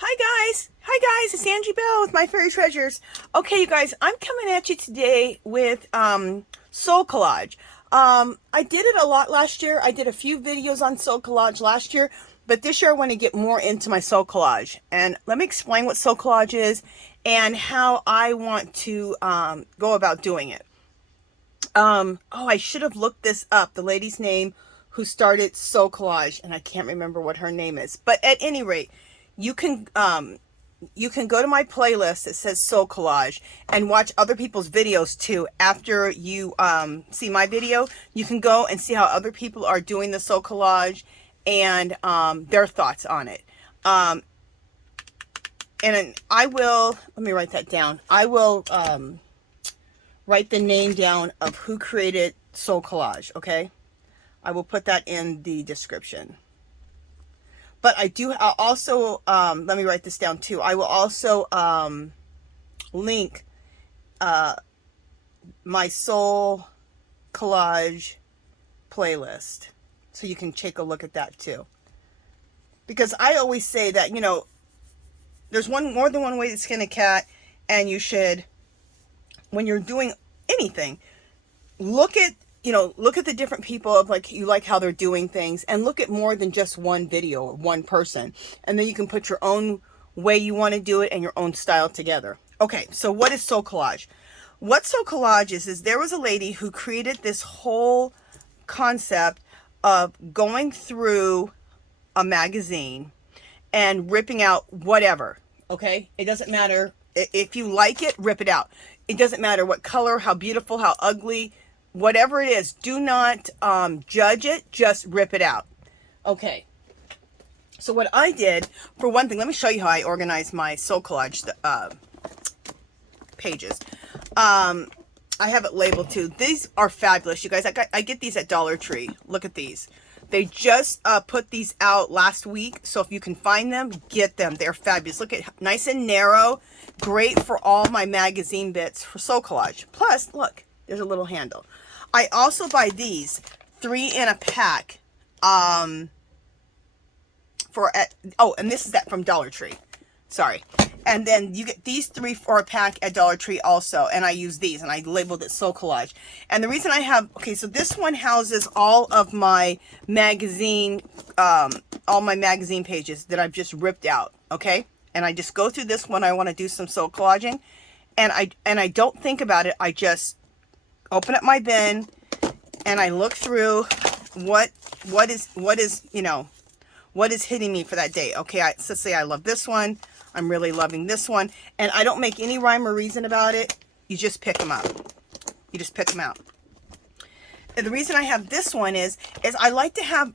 Hi guys, it's Angie Bell with My Fairy Treasures. Okay, you guys, I'm coming at you today with soul collage. I did it a lot last year. I did a few videos on soul collage last year, but this year I want to get more into my soul collage. And let me explain what soul collage is and how I want to go about doing it. Oh, I should have looked this up, the lady's name who started soul collage, and I can't remember what her name is. But at any rate, you can go to my playlist that says soul collage and watch other people's videos too. After you see my video, you can go and see how other people are doing the soul collage and their thoughts on it. And I will, let me write that down. I will write the name down of who created soul collage, okay? I will put that in the description. But I'll also, let me write this down too. I will also link my soul collage playlist. So you can take a look at that too. Because I always say that, you know, there's more than one way to skin a cat. And you should, when you're doing anything, look at the different people of like, you like how they're doing things, and look at more than just one video or one person. And then you can put your own way you want to do it and your own style together. Okay, so what is soul collage? What soul collage is there was a lady who created this whole concept of going through a magazine and ripping out whatever, okay? It doesn't matter. If you like it, rip it out. It doesn't matter what color, how beautiful, how ugly, whatever it is, do not judge it, just rip it out. Okay. So what I did, for one thing, let me show you how I organize my soul collage pages. I have it labeled too. These are fabulous, you guys. I get these at Dollar Tree. Look at these. They just put these out last week, so if you can find them, get them. They're fabulous. Look at, nice and narrow, great for all my magazine bits for soul collage. Plus, look, there's a little handle. I also buy these 3 in a pack. And this is that from Dollar Tree. Sorry. And then you get these 3 for a pack at Dollar Tree also. And I use these, and I labeled it soul collage. And the reason I have, okay, so this one houses all of my magazine, pages that I've just ripped out. Okay. And I just go through this when I want to do some soul collaging. And I don't think about it. I just open up my bin and I look through what is hitting me for that day. Okay, let's say I love this one. I'm really loving this one. And I don't make any rhyme or reason about it. You just pick them up. You just pick them out. And the reason I have this one is I like to have,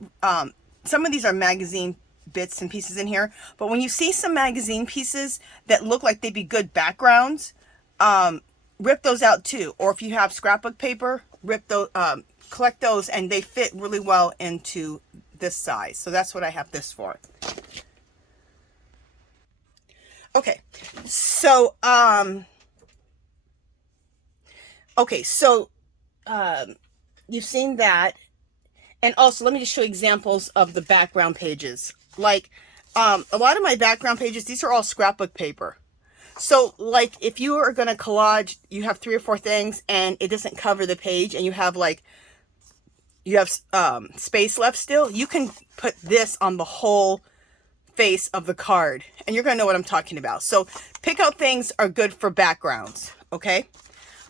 some of these are magazine bits and pieces in here. But when you see some magazine pieces that look like they'd be good backgrounds, rip those out too. Or if you have scrapbook paper, rip those, collect those, and they fit really well into this size. So that's what I have this for. Okay, so you've seen that. And also, let me just show you examples of the background pages. Like a lot of my background pages, these are all scrapbook paper. So, like, if you are going to collage, you have 3 or 4 things, and it doesn't cover the page, and you have, space left still, you can put this on the whole face of the card, and you're going to know what I'm talking about. So, pick out things are good for backgrounds, okay?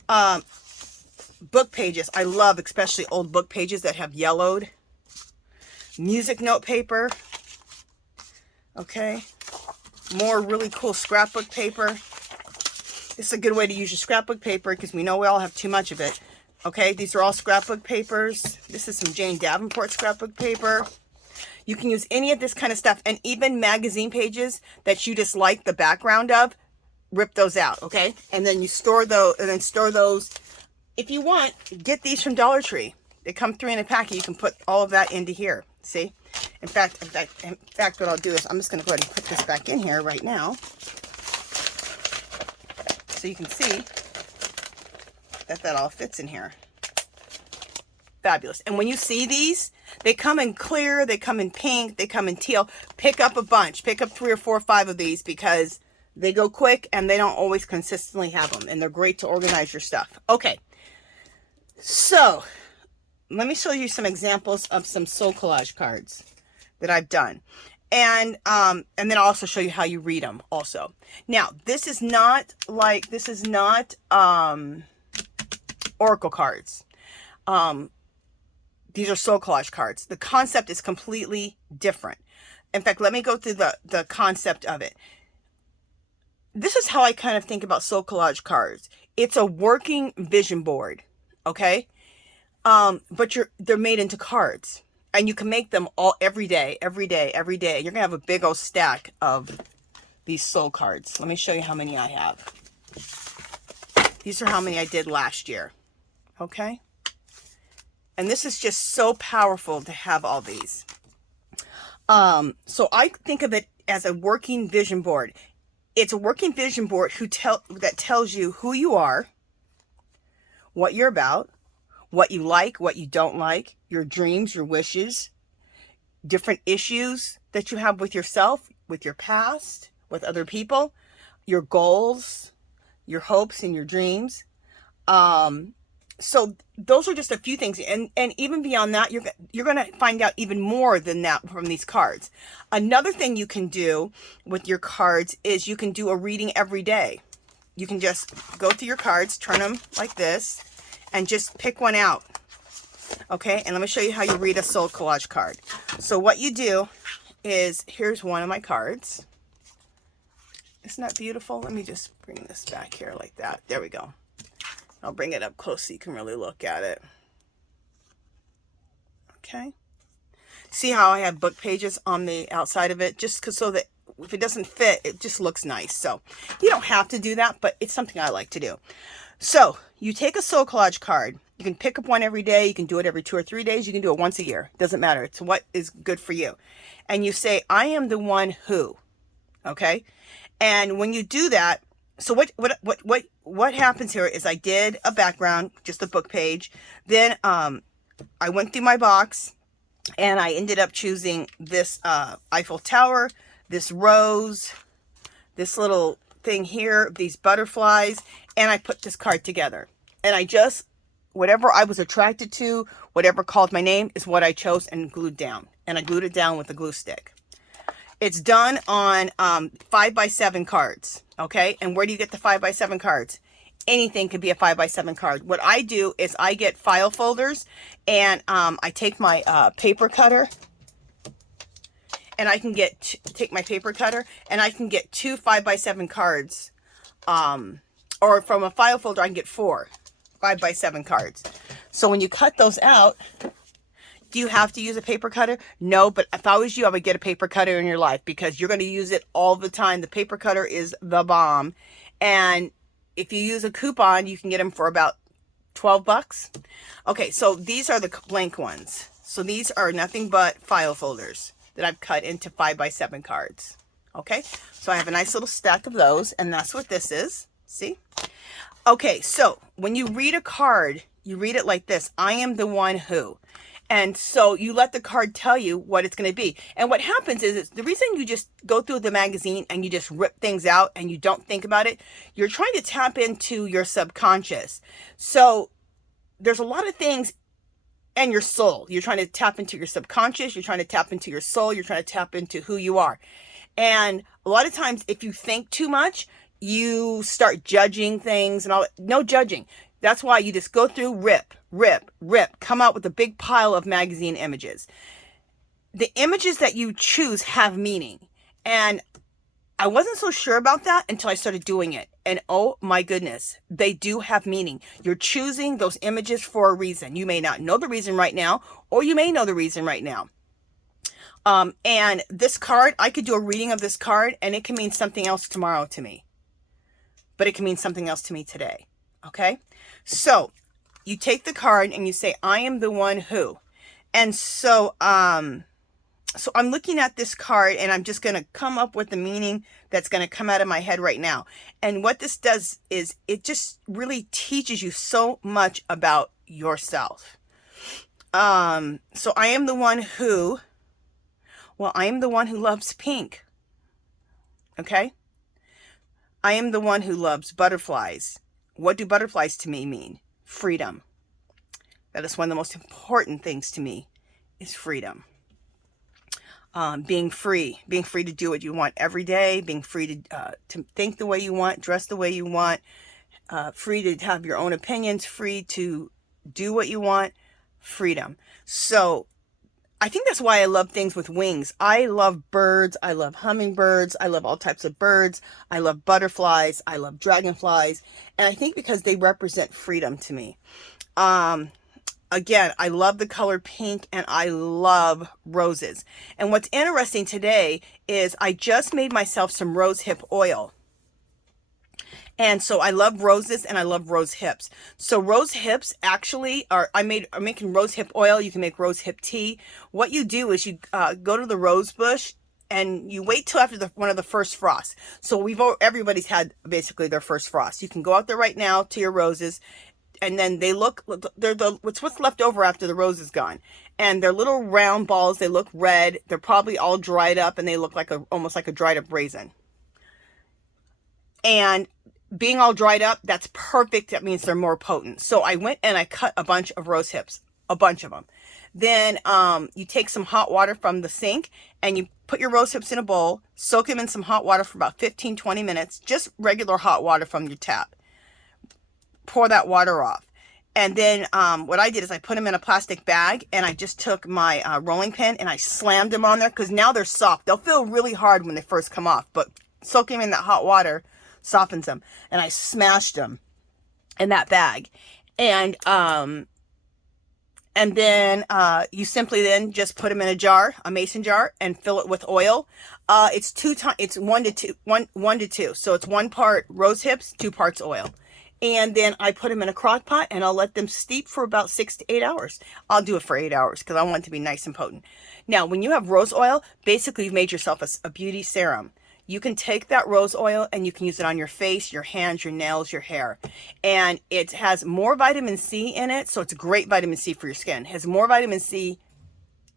Book pages. I love especially old book pages that have yellowed. Music note paper, okay? More really cool scrapbook paper. This is a good way to use your scrapbook paper because we know we all have too much of it. Okay, these are all scrapbook papers. This is some Jane Davenport scrapbook paper. You can use any of this kind of stuff, and even magazine pages that you just like the background of, rip those out, okay? And then you store those, if you want, get these from Dollar Tree. They come 3 in a packet. You can put all of that into here. See? In fact, what I'll do is I'm just going to go ahead and put this back in here right now, so you can see that all fits in here. fabulous. And when you see these, they come in clear, they come in pink, they come in teal. Pick up a bunch. Pick up 3 or 4 or 5 of these because they go quick and they don't always consistently have them. And they're great to organize your stuff. Okay. So, let me show you some examples of some soul collage cards that I've done. And then I'll also show you how you read them also. Now, this is not oracle cards. These are soul collage cards. The concept is completely different. In fact, let me go through the concept of it. This is how I kind of think about soul collage cards. It's a working vision board, okay? But they're made into cards. And you can make them all every day. You're going to have a big old stack of these soul cards. Let me show you how many I have. These are how many I did last year. Okay? And this is just so powerful to have all these. So I think of it as a working vision board. It's a working vision board that tells you who you are, what you're about, what you like, what you don't like, your dreams, your wishes, different issues that you have with yourself, with your past, with other people, your goals, your hopes and your dreams. So those are just a few things. And even beyond that, you're going to find out even more than that from these cards. Another thing you can do with your cards is you can do a reading every day. You can just go through your cards, turn them like this, and just pick one out. Okay, and let me show you how you read a soul collage card. So what you do is, here's one of my cards. Isn't that beautiful? Let me just bring this back here like that. There we go. I'll bring it up close so you can really look at it. Okay. See how I have book pages on the outside of it? Just so that if it doesn't fit, it just looks nice. So you don't have to do that, but it's something I like to do. So you take a soul collage card. You can pick up one every day. You can do it every 2 or 3 days. You can do it once a year. Doesn't matter. It's what is good for you. And you say, I am the one who. Okay. And when you do that, so what happens here is I did a background, just a book page. Then I went through my box and I ended up choosing this Eiffel Tower, this rose, this little thing here, these butterflies, and I put this card together. And I just, whatever I was attracted to, whatever called my name is what I chose and glued down. And I glued it down with a glue stick. It's done on 5x7 cards, okay? And where do you get the 5x7 cards? Anything could be a 5x7 card. What I do is I get file folders and I take my paper cutter and I can take my paper cutter and I can get 2 5x7 cards. Or from a file folder, I can get 4 5x7 cards. So when you cut those out, do you have to use a paper cutter? No, but if I was you, I would get a paper cutter in your life because you're going to use it all the time. The paper cutter is the bomb. And if you use a coupon, you can get them for about 12 bucks. Okay, so these are the blank ones. So these are nothing but file folders that I've cut into 5x7 cards. Okay, so I have a nice little stack of those, and that's what this is. See? Okay, so when you read a card, you read it like this. I am the one who. And so you let the card tell you what it's going to be. And what happens is the reason you just go through the magazine and you just rip things out and you don't think about it, you're trying to tap into your subconscious. So there's a lot of things and your soul. You're trying to tap into your subconscious. You're trying to tap into your soul. You're trying to tap into who you are. And a lot of times if you think too much, you start judging things and all. No judging. That's why you just go through, rip, come out with a big pile of magazine images. The images that you choose have meaning. And I wasn't so sure about that until I started doing it. And oh my goodness, they do have meaning. You're choosing those images for a reason. You may not know the reason right now, or you may know the reason right now. And this card, I could do a reading of this card and it can mean something else tomorrow to me. But it can mean something else to me today. Okay? So you take the card and you say, I am the one who. And so, so I'm looking at this card and I'm just going to come up with the meaning that's going to come out of my head right now. And what this does is it just really teaches you so much about yourself. So I am the one who, well, I am the one who loves pink. Okay? I am the one who loves butterflies. What do butterflies to me mean? Freedom. That is one of the most important things to me, is freedom. Being free to do what you want every day, being free to think the way you want, dress the way you want, free to have your own opinions, free to do what you want, freedom. So I think that's why I love things with wings. I love birds. I love hummingbirds. I love all types of birds. I love butterflies. I love dragonflies. And I think because they represent freedom to me. Again, I love the color pink, and I love roses. And what's interesting today is I just made myself some rose hip oil. And so I love roses, and I love rose hips. So rose hips actually are, I'm making rose hip oil. You can make rose hip tea. What you do is you go to the rose bush and you wait till after one of the first frosts. So everybody's had basically their first frost. You can go out there right now to your roses, and then they're what's left over after the rose is gone. And they're little round balls. They look red. They're probably all dried up, and they look like almost like a dried up raisin. And being all dried up, that's perfect. That means they're more potent. So I went and I cut a bunch of rose hips, a bunch of them. Then you take some hot water from the sink, and you put your rose hips in a bowl, soak them in some hot water for about 15-20 minutes, just regular hot water from your tap. Pour that water off. And then what I did is I put them in a plastic bag, and I just took my rolling pin and I slammed them on there, because now they're soft. They'll feel really hard when they first come off, but soaking them in that hot water softens them. And I smashed them in that bag. And then you simply then just put them in a jar, a mason jar, and fill it with oil. It's 1 to 2. So it's 1 part rose hips, 2 parts oil. And then I put them in a crock pot, and I'll let them steep for about 6 to 8 hours. I'll do it for 8 hours because I want it to be nice and potent. Now, when you have rose oil, basically you've made yourself a beauty serum. You can take that rose oil and you can use it on your face, your hands, your nails, your hair. And it has more vitamin C in it, so it's great vitamin C for your skin. It has more vitamin C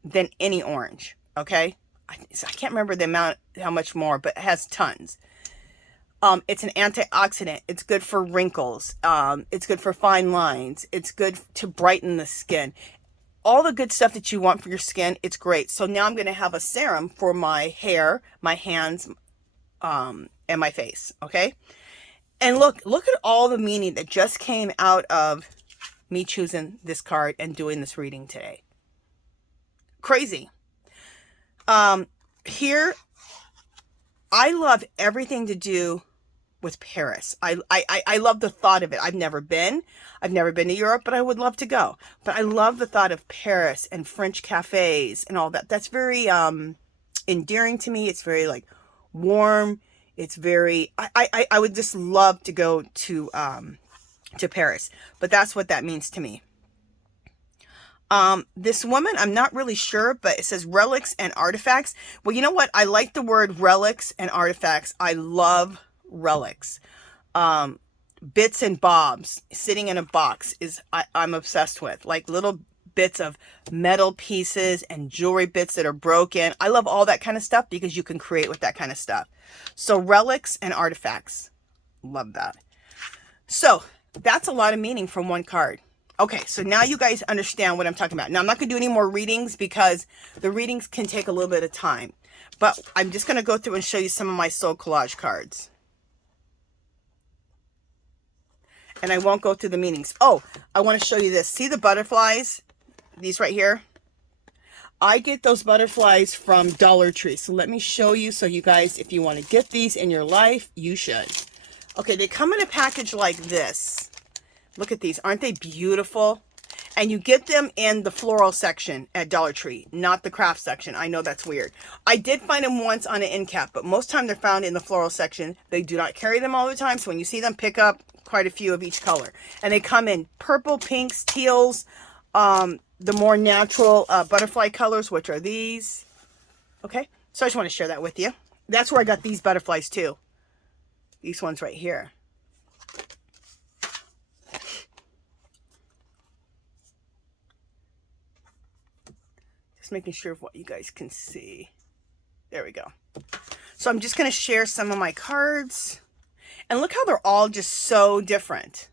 than any orange, okay? I can't remember the amount, how much more, but it has tons. It's an antioxidant. It's good for wrinkles. It's good for fine lines. It's good to brighten the skin. All the good stuff that you want for your skin, it's great. So now I'm going to have a serum for my hair, my hands, and my face, okay? And look at all the meaning that just came out of me choosing this card and doing this reading today. Crazy. Here, I love everything to do with Paris. I love the thought of it. I've never been to Europe, but I would love to go. But I love the thought of Paris and French cafes and all that. That's very endearing to me. It's very like warm. It's very, I would just love to go to Paris, but that's what that means to me. This woman, I'm not really sure, but it says relics and artifacts. Well, you know what? I like the word relics and artifacts. I love relics. Bits and bobs sitting in a box I'm obsessed with, like little bits of metal pieces and jewelry bits that are broken. I love all that kind of stuff because you can create with that kind of stuff. So relics and artifacts, love that. So that's a lot of meaning from one card. Okay, so now you guys understand what I'm talking about. Now, I'm not going to do any more readings because the readings can take a little bit of time. But I'm just going to go through and show you some of my soul collage cards. And I won't go through the meanings. Oh, I want to show you this. See the butterflies? These right here? I get those butterflies from Dollar Tree. So let me show you so you guys, if you want to get these in your life, you should. Okay, they come in a package like this. Look at these. Aren't they beautiful? And you get them in the floral section at Dollar Tree, not the craft section. I know that's weird. I did find them once on an end cap, but most time they're found in the floral section. They do not carry them all the time, so when you see them, pick up quite a few of each color. And they come in purple, pinks, teals, the more natural butterfly colors, which are these. Okay, so I just want to share that with you. That's where I got these butterflies too. These ones right here. Just making sure of what you guys can see. There we go. So I'm just going to share some of my cards. And look how they're all just so different.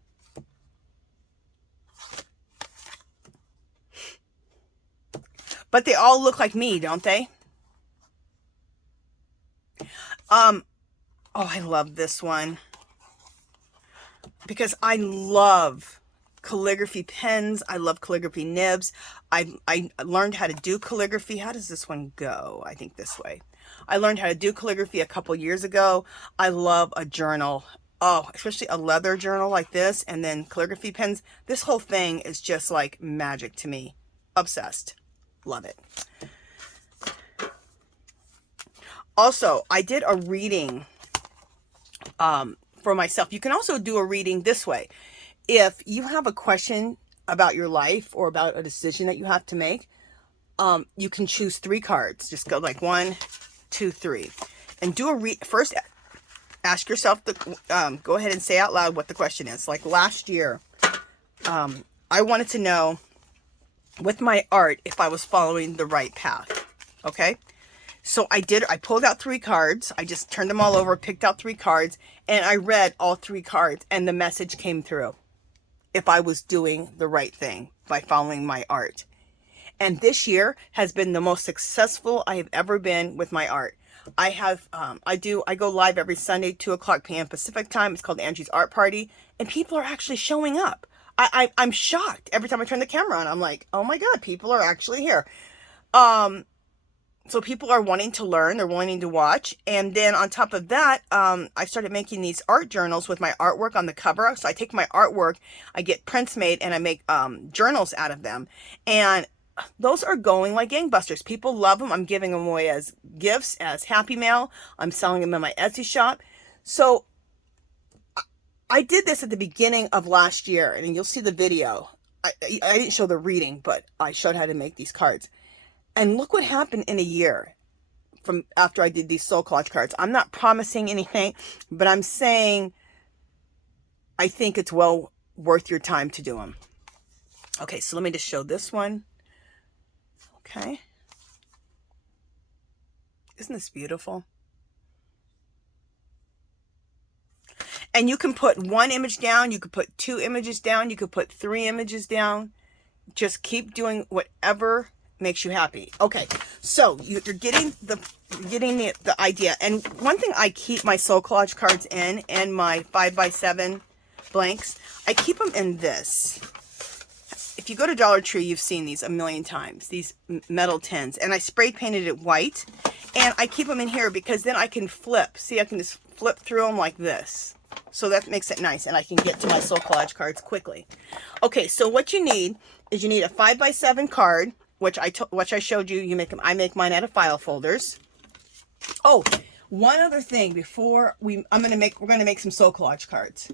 But they all look like me, don't they? Oh, I love this one. Because I love calligraphy pens. I love calligraphy nibs. I learned how to do calligraphy. How does this one go? I think this way. I learned how to do calligraphy a couple years ago. I love a journal. Oh, especially a leather journal like this, and then calligraphy pens. This whole thing is just like magic to me. Obsessed. Love it. Also, I did a reading for myself. You can also do a reading this way. If you have a question about your life or about a decision that you have to make, you can choose 3 cards. Just go like 1, 2, 3, and do a first. Ask yourself go ahead and say out loud what the question is. Like last year, I wanted to know with my art if I was following the right path. Okay. So I pulled out 3 cards. I just turned them all over, picked out 3 cards, and I read all 3 cards, and the message came through. If I was doing the right thing by following my art. And this year has been the most successful I have ever been with my art. I have, I go live every Sunday, 2:00 p.m. Pacific time. It's called Angie's Art Party. And people are actually showing up. I'm shocked. Every time I turn the camera on, I'm like, oh my God, people are actually here. So people are wanting to learn, they're wanting to watch. And then on top of that, I started making these art journals with my artwork on the cover. So I take my artwork, I get prints made, and I make journals out of them. And those are going like gangbusters. People love them. I'm giving them away as gifts, as Happy Mail. I'm selling them in my Etsy shop. So I did this at the beginning of last year, and you'll see the video. I didn't show the reading, but I showed how to make these cards. And look what happened in a year from after I did these soul collage cards. I'm not promising anything, but I'm saying I think it's well worth your time to do them. Okay, so let me just show this one. Okay. Isn't this beautiful? And you can put 1 image down, you could put 2 images down, you could put 3 images down. Just keep doing whatever makes you happy. Okay, so you're getting the idea. And one thing I keep my soul collage cards in, and my 5x7 blanks, I keep them in this. If you go to Dollar Tree, you've seen these a million times, these metal tins, and I spray painted it white, and I keep them in here because then I can flip. See, I can just flip through them like this. So that makes it nice, and I can get to my soul collage cards quickly. Okay, so what you need is you need a 5x7 card, which I showed you. You make them. I make mine out of file folders. Oh, one other thing before we're gonna make some soul collage cards,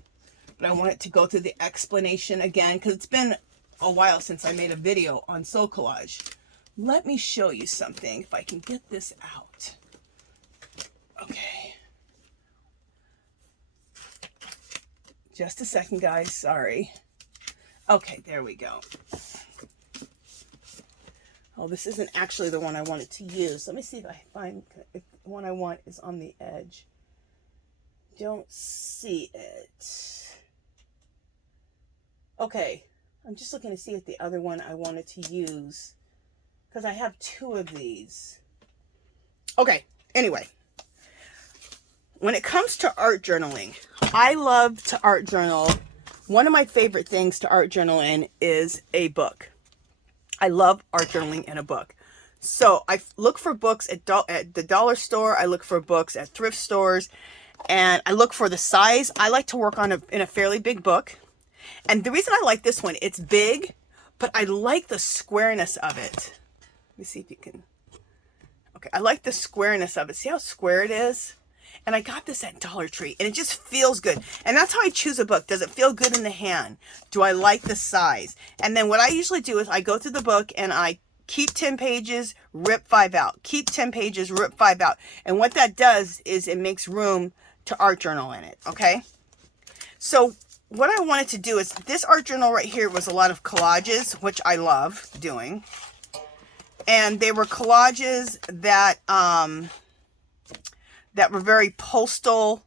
but I want it to go through the explanation again because it's been a while since I made a video on soul collage. Let me show you something if I can get this out. Okay. Just a second, guys. Sorry. Okay, there we go. Oh, this isn't actually the one I wanted to use. Let me see if I find if the one I want is on the edge. Don't see it. Okay. I'm just looking to see if the other one I wanted to use, because I have 2 of these. Okay, anyway. When it comes to art journaling, I love to art journal. One of my favorite things to art journal in is a book. I love art journaling in a book. So I look for books at the dollar store. I look for books at thrift stores, and I look for the size. I like to work in a fairly big book. And the reason I like this one, it's big, but I like the squareness of it. Let me see if you can. Okay, I like the squareness of it. See how square it is? And I got this at Dollar Tree, and it just feels good. And that's how I choose a book. Does it feel good in the hand? Do I like the size? And then what I usually do is I go through the book and I keep 10 pages, rip 5 out. Keep 10 pages, rip 5 out. And what that does is it makes room to art journal in it, okay? So what I wanted to do is, this art journal right here was a lot of collages, which I love doing. And they were collages that that were very postage,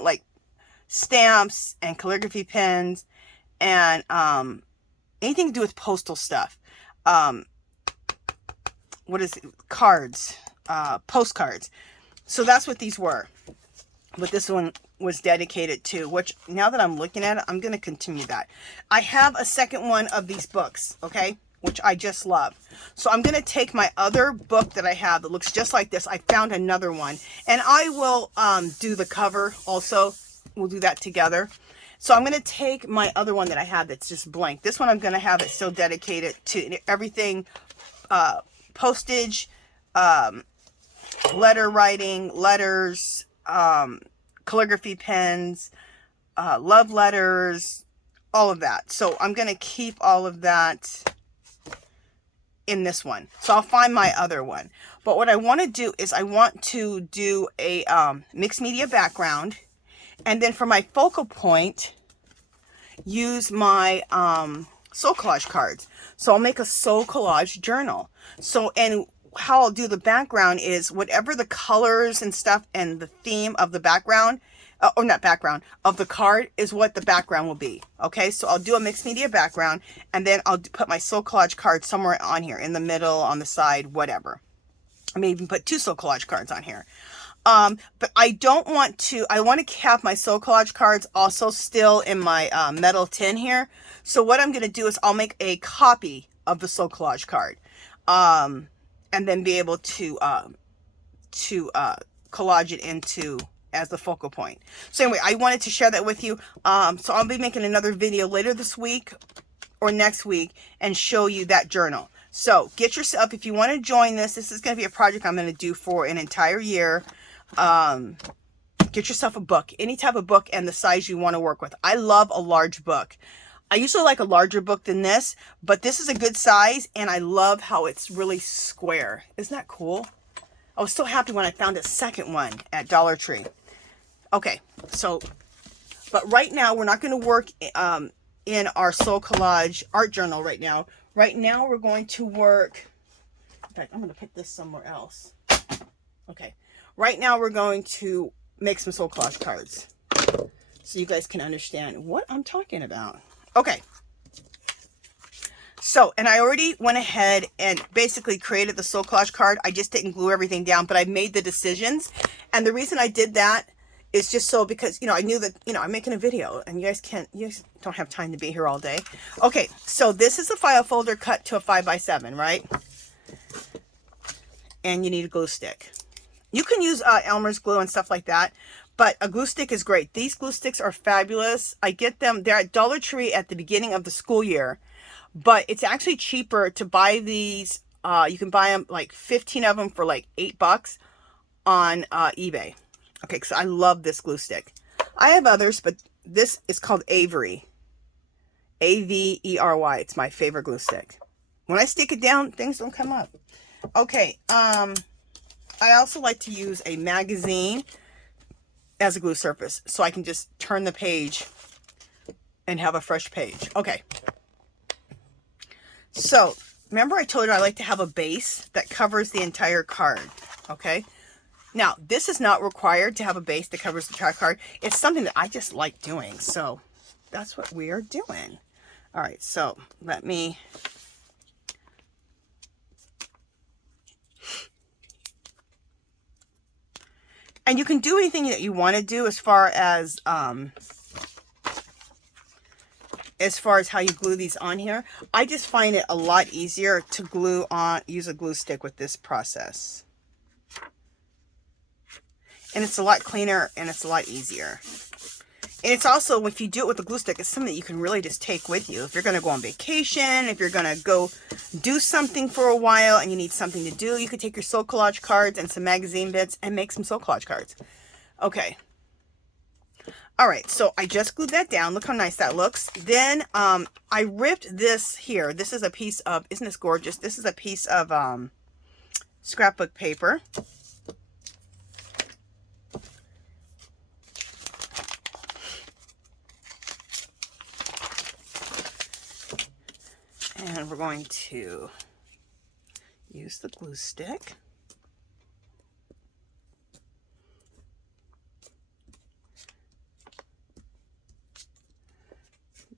like stamps and calligraphy pens, and anything to do with postal stuff. What is it? Cards, postcards. So that's what these were. What this one was dedicated to, which now that I'm looking at it, I'm going to continue that. I have a second one of these books, okay, which I just love. So I'm going to take my other book that I have that looks just like this. I found another one, and I will do the cover also. We'll do that together. So I'm going to take my other one that I have that's just blank. This one I'm going to have it still dedicated to everything, postage, letter writing, letters, calligraphy pens, love letters, all of that. So I'm going to keep all of that in this one. So I'll find my other one. But what I want to do is I want to do a mixed media background. And then for my focal point, use my soul collage cards. So I'll make a soul collage journal. So, and how I'll do the background is whatever the colors and stuff and the theme of the background, or not background, of the card is what the background will be. Okay, so I'll do a mixed media background, and then I'll put my soul collage card somewhere on here, in the middle, on the side, whatever. I may even put 2 soul collage cards on here. But I don't want to, I want to have my soul collage cards also still in my metal tin here. So what I'm going to do is I'll make a copy of the soul collage card. And then be able to collage it into as the focal point. So anyway, I wanted to share that with you. So I'll be making another video later this week or next week and show you that journal. So get yourself, if you want to join this is going to be a project I'm going to do for an entire year. Get yourself a book, any type of book, and the size you want to work with. I love a large book. I usually like a larger book than this, but this is a good size, and I love how it's really square. Isn't that cool? I was so happy when I found a second one at Dollar Tree. Okay, so, but right now, we're not going to work in our Soul Collage art journal right now. Right now, we're going to work, in fact, I'm going to put this somewhere else. Okay, right now, we're going to make some Soul Collage cards so you guys can understand what I'm talking about. Okay, so, and I already went ahead and basically created the soul collage card. I just didn't glue everything down, but I made the decisions. And the reason I did that is just so because, you know, I knew that, you know, I'm making a video and you guys don't have time to be here all day. Okay, so this is a file folder cut to a 5x7, right? And you need a glue stick. You can use Elmer's glue and stuff like that. But a glue stick is great. These glue sticks are fabulous. I get them. They're at Dollar Tree at the beginning of the school year. But it's actually cheaper to buy these. You can buy them like 15 of them for like $8 on eBay. Okay, because I love this glue stick. I have others, but this is called Avery. A-V-E-R-Y. It's my favorite glue stick. When I stick it down, things don't come up. Okay. I also like to use a magazine as a glue surface, so I can just turn the page and have a fresh page. Okay. So, remember I told you I like to have a base that covers the entire card. Okay. Now, this is not required to have a base that covers the entire card. It's something that I just like doing. So, that's what we are doing. All right. So, let me... And you can do anything that you want to do as far as how you glue these on here. I just find it a lot easier to glue on, use a glue stick with this process. And it's a lot cleaner and it's a lot easier. And it's also, if you do it with a glue stick, it's something that you can really just take with you. If you're going to go on vacation, if you're going to go do something for a while and you need something to do, you could take your soul collage cards and some magazine bits and make some soul collage cards. Okay. All right, so I just glued that down. Look how nice that looks. Then I ripped this here. This is a piece of, isn't this gorgeous? This is a piece of scrapbook paper. we're going to use the glue stick.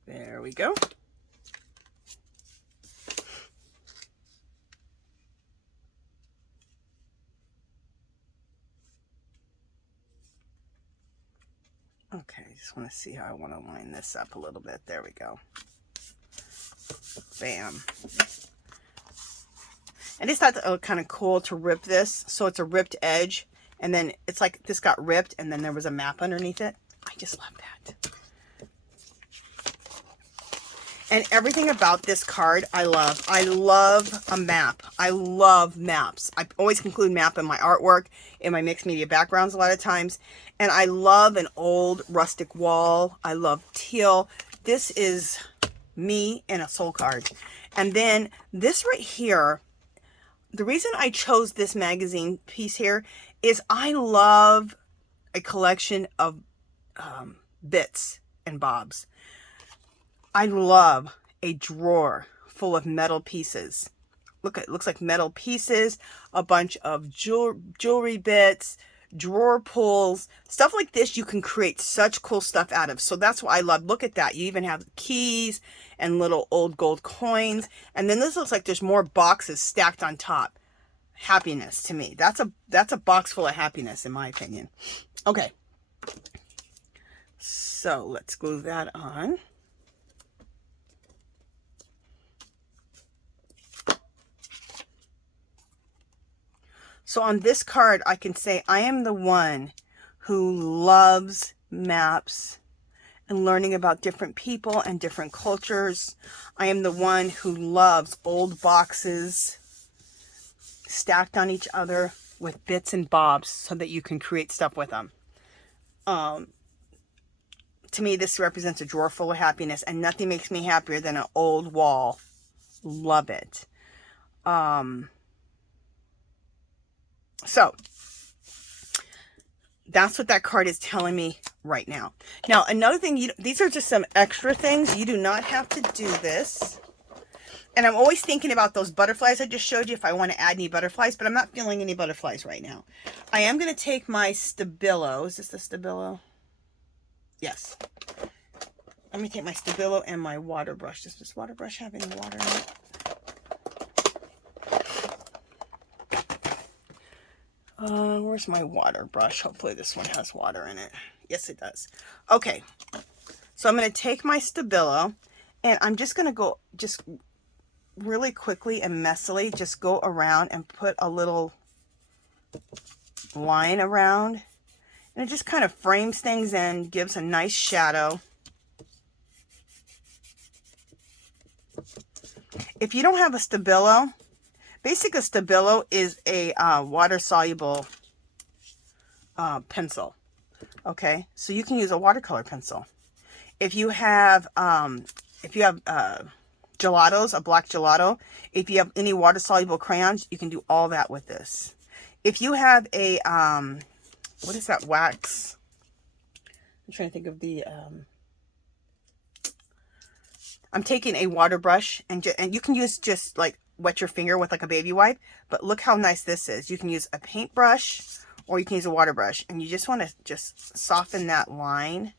There we go. Okay, I just want to see how I want to line this up a little bit. There we go. Bam. I just thought that it was kind of cool to rip this. So it's a ripped edge. And then it's like this got ripped and then there was a map underneath it. I just love that. And everything about this card, I love. I love a map. I love maps. I always include map in my artwork, in my mixed media backgrounds a lot of times. And I love an old rustic wall. I love teal. This is me in a soul card. And then this right here, the reason I chose this magazine piece here is I love a collection of bits and bobs. I love a drawer full of metal pieces. Look, it looks like metal pieces, a bunch of jewelry bits, drawer pulls, stuff like this. You can create such cool stuff out of. So that's why I love. Look at that. You even have keys and little old gold coins. And then this looks like there's more boxes stacked on top. Happiness to me. That's a box full of happiness in my opinion. Okay. So let's glue that on. So on this card, I can say I am the one who loves maps and learning about different people and different cultures. I am the one who loves old boxes stacked on each other with bits and bobs so that you can create stuff with them. To me, this represents a drawer full of happiness, and nothing makes me happier than an old wall. Love it. So that's what that card is telling me right now. Now, another thing, these are just some extra things. You do not have to do this. And I'm always thinking about those butterflies I just showed you if I want to add any butterflies, but I'm not feeling any butterflies right now. I am going to take my Stabilo. Is this the Stabilo? Yes. Let me take my Stabilo and my water brush. Does this water brush have any water in it? Where's my water brush? Hopefully this one has water in it. Yes, it does. Okay. So I'm going to take my Stabilo and I'm just going to go just really quickly and messily just go around and put a little line around. And it just kind of frames things in, gives a nice shadow. If you don't have a Stabilo, basically a Stabilo is a water-soluble pencil. Okay, so you can use a watercolor pencil. If you have gelatos, a black gelato, if you have any water-soluble crayons, you can do all that with this. If you have a what is that wax? I'm trying to think of the I'm taking a water brush and you can use just like wet your finger with like a baby wipe, but look how nice this is. You can use a paintbrush or you can use a water brush, and you just want to just soften that line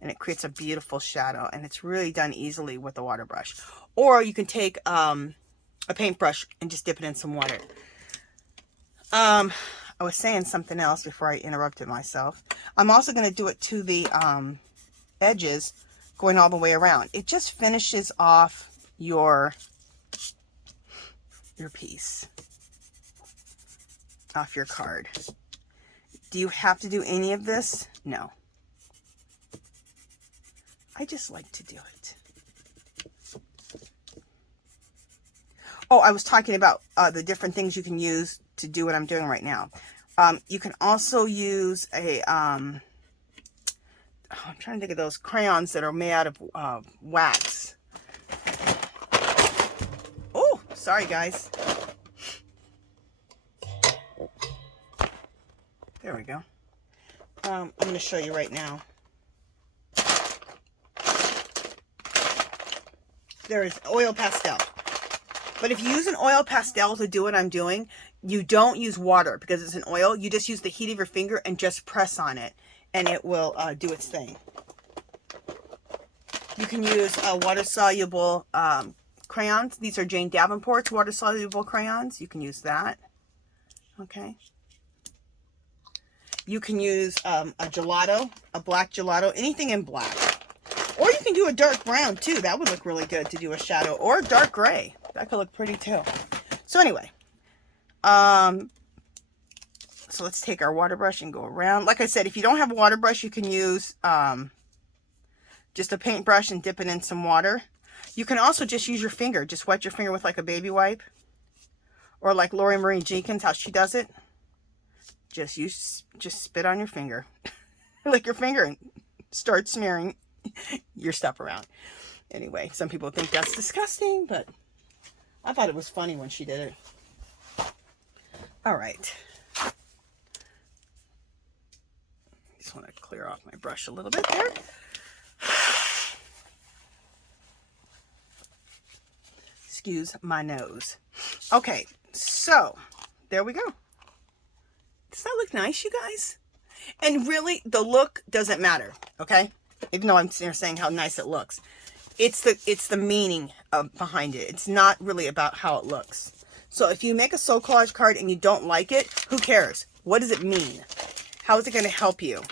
and it creates a beautiful shadow, and it's really done easily with a water brush. Or you can take a paintbrush and just dip it in some water. I was saying something else before I interrupted myself. I'm also going to do it to the edges, going all the way around. It just finishes off your piece, off your card. Do you have to do any of this? No. I just like to do it. Oh, I was talking about the different things you can use to do what I'm doing right now. You can also use a, I'm trying to think of those crayons that are made out of wax. Oh, sorry guys. There we go. I'm going to show you right now. There is oil pastel. But if you use an oil pastel to do what I'm doing, you don't use water because it's an oil. You just use the heat of your finger and just press on it, and it will do its thing. You can use water-soluble crayons. These are Jane Davenport's water-soluble crayons. You can use that. Okay. You can use a gelato, a black gelato, anything in black. Or you can do a dark brown too. That would look really good to do a shadow. Or dark gray. That could look pretty too. So anyway. So let's take our water brush and go around. Like I said, if you don't have a water brush, you can use just a paintbrush and dip it in some water. You can also just use your finger. Just wet your finger with like a baby wipe. Or like Lori Marie Jenkins, how she does it. Just spit on your finger. Lick your finger and start smearing your stuff around. Anyway, some people think that's disgusting, but I thought it was funny when she did it. All right. Just want to clear off my brush a little bit there. Excuse my nose. Okay, so there we go. Does that look nice, you guys? And really, the look doesn't matter, okay? Even though I'm saying how nice it looks. It's the meaning behind it. It's not really about how it looks. So if you make a soul collage card and you don't like it, who cares? What does it mean? How is it going to help you?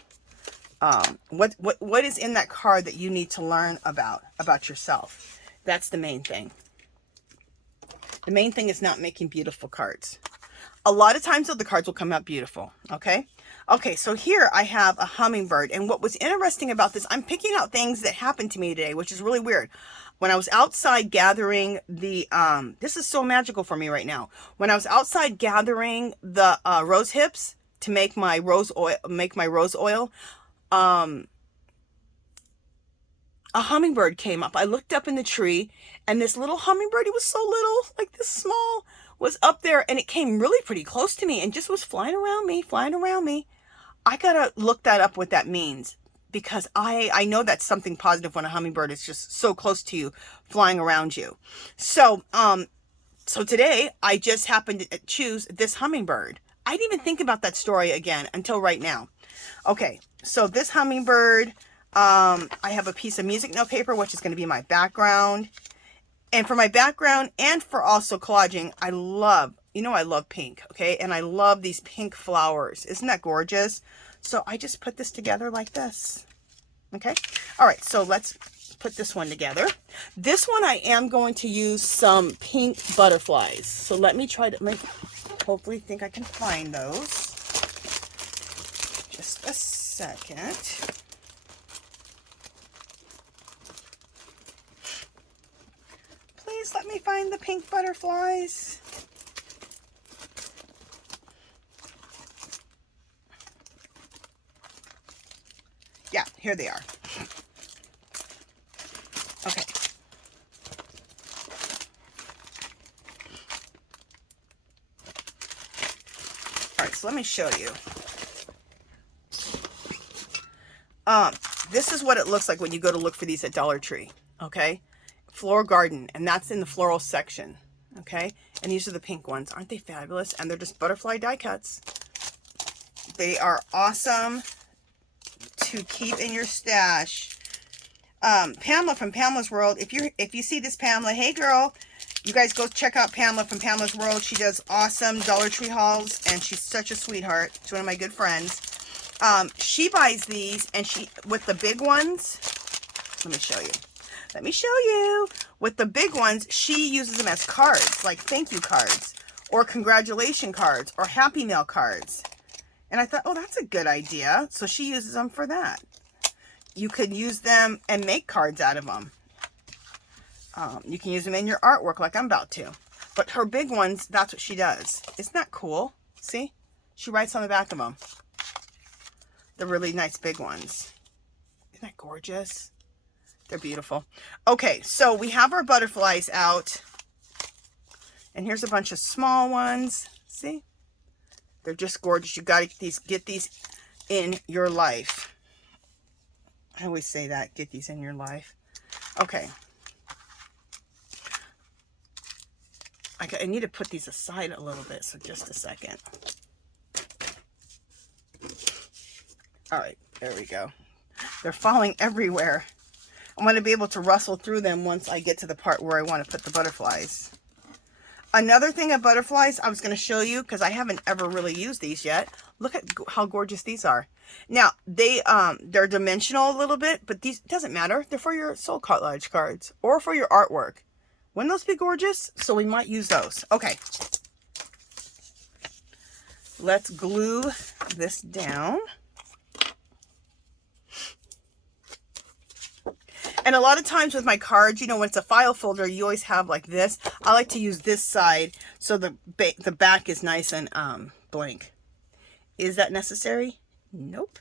What is in that card that you need to learn about yourself? That's the main thing. The main thing is not making beautiful cards. A lot of times, though, the cards will come out beautiful, okay? Okay, so here I have a hummingbird, and what was interesting about this, I'm picking out things that happened to me today, which is really weird. When I was outside gathering the, this is so magical for me right now. When I was outside gathering the rose hips to make my rose oil, a hummingbird came up. I looked up in the tree, and this little hummingbird, it was so little, like this small, was up there, and it came really pretty close to me and just was flying around me. I gotta look that up, what that means, because I know that's something positive when a hummingbird is just so close to you, flying around you. So, so today I just happened to choose this hummingbird. I didn't even think about that story again until right now. Okay, so this hummingbird, I have a piece of music note paper, which is going to be my background. And for my background and for also collaging, I love pink, okay? And I love these pink flowers. Isn't that gorgeous? So I just put this together like this, okay? All right, so let's put this one together. This one I am going to use some pink butterflies. So let me try to hopefully think I can find those. Just a second. Please let me find the pink butterflies. Yeah, here they are. Okay. All right, so let me show you. This is what it looks like when you go to look for these at Dollar Tree, okay? Floral Garden, and that's in the floral section, okay? And these are the pink ones. Aren't they fabulous? And they're just butterfly die cuts. They are awesome to keep in your stash. Pamela from Pamela's World, if you see this, Pamela, hey girl, you guys go check out Pamela from Pamela's World. She does awesome Dollar Tree hauls, and she's such a sweetheart. She's one of my good friends. She buys these, and with the big ones, let me show you. With the big ones, she uses them as cards, like thank you cards, or congratulation cards, or Happy Mail cards. And I thought, oh, that's a good idea. So she uses them for that. You could use them and make cards out of them. You can use them in your artwork like I'm about to. But her big ones, that's what she does. Isn't that cool? See? She writes on the back of them. The really nice big ones. Isn't that gorgeous? They're beautiful. Okay, so we have our butterflies out. And here's a bunch of small ones. See? They're just gorgeous. You got to get these in your life. I always say that. Get these in your life. Okay. I need to put these aside a little bit, so just a second. All right, there we go. They're falling everywhere. I'm going to be able to rustle through them once I get to the part where I want to put the butterflies. Another thing of butterflies I was going to show you, because I haven't ever really used these yet. Look at how gorgeous these are. Now, they're dimensional a little bit, but these doesn't matter. They're for your soul collage cards or for your artwork. Wouldn't those be gorgeous? So we might use those. Okay. Let's glue this down. And a lot of times with my cards, you know, when it's a file folder, you always have like this. I like to use this side so the back is nice and blank. Is that necessary? Nope.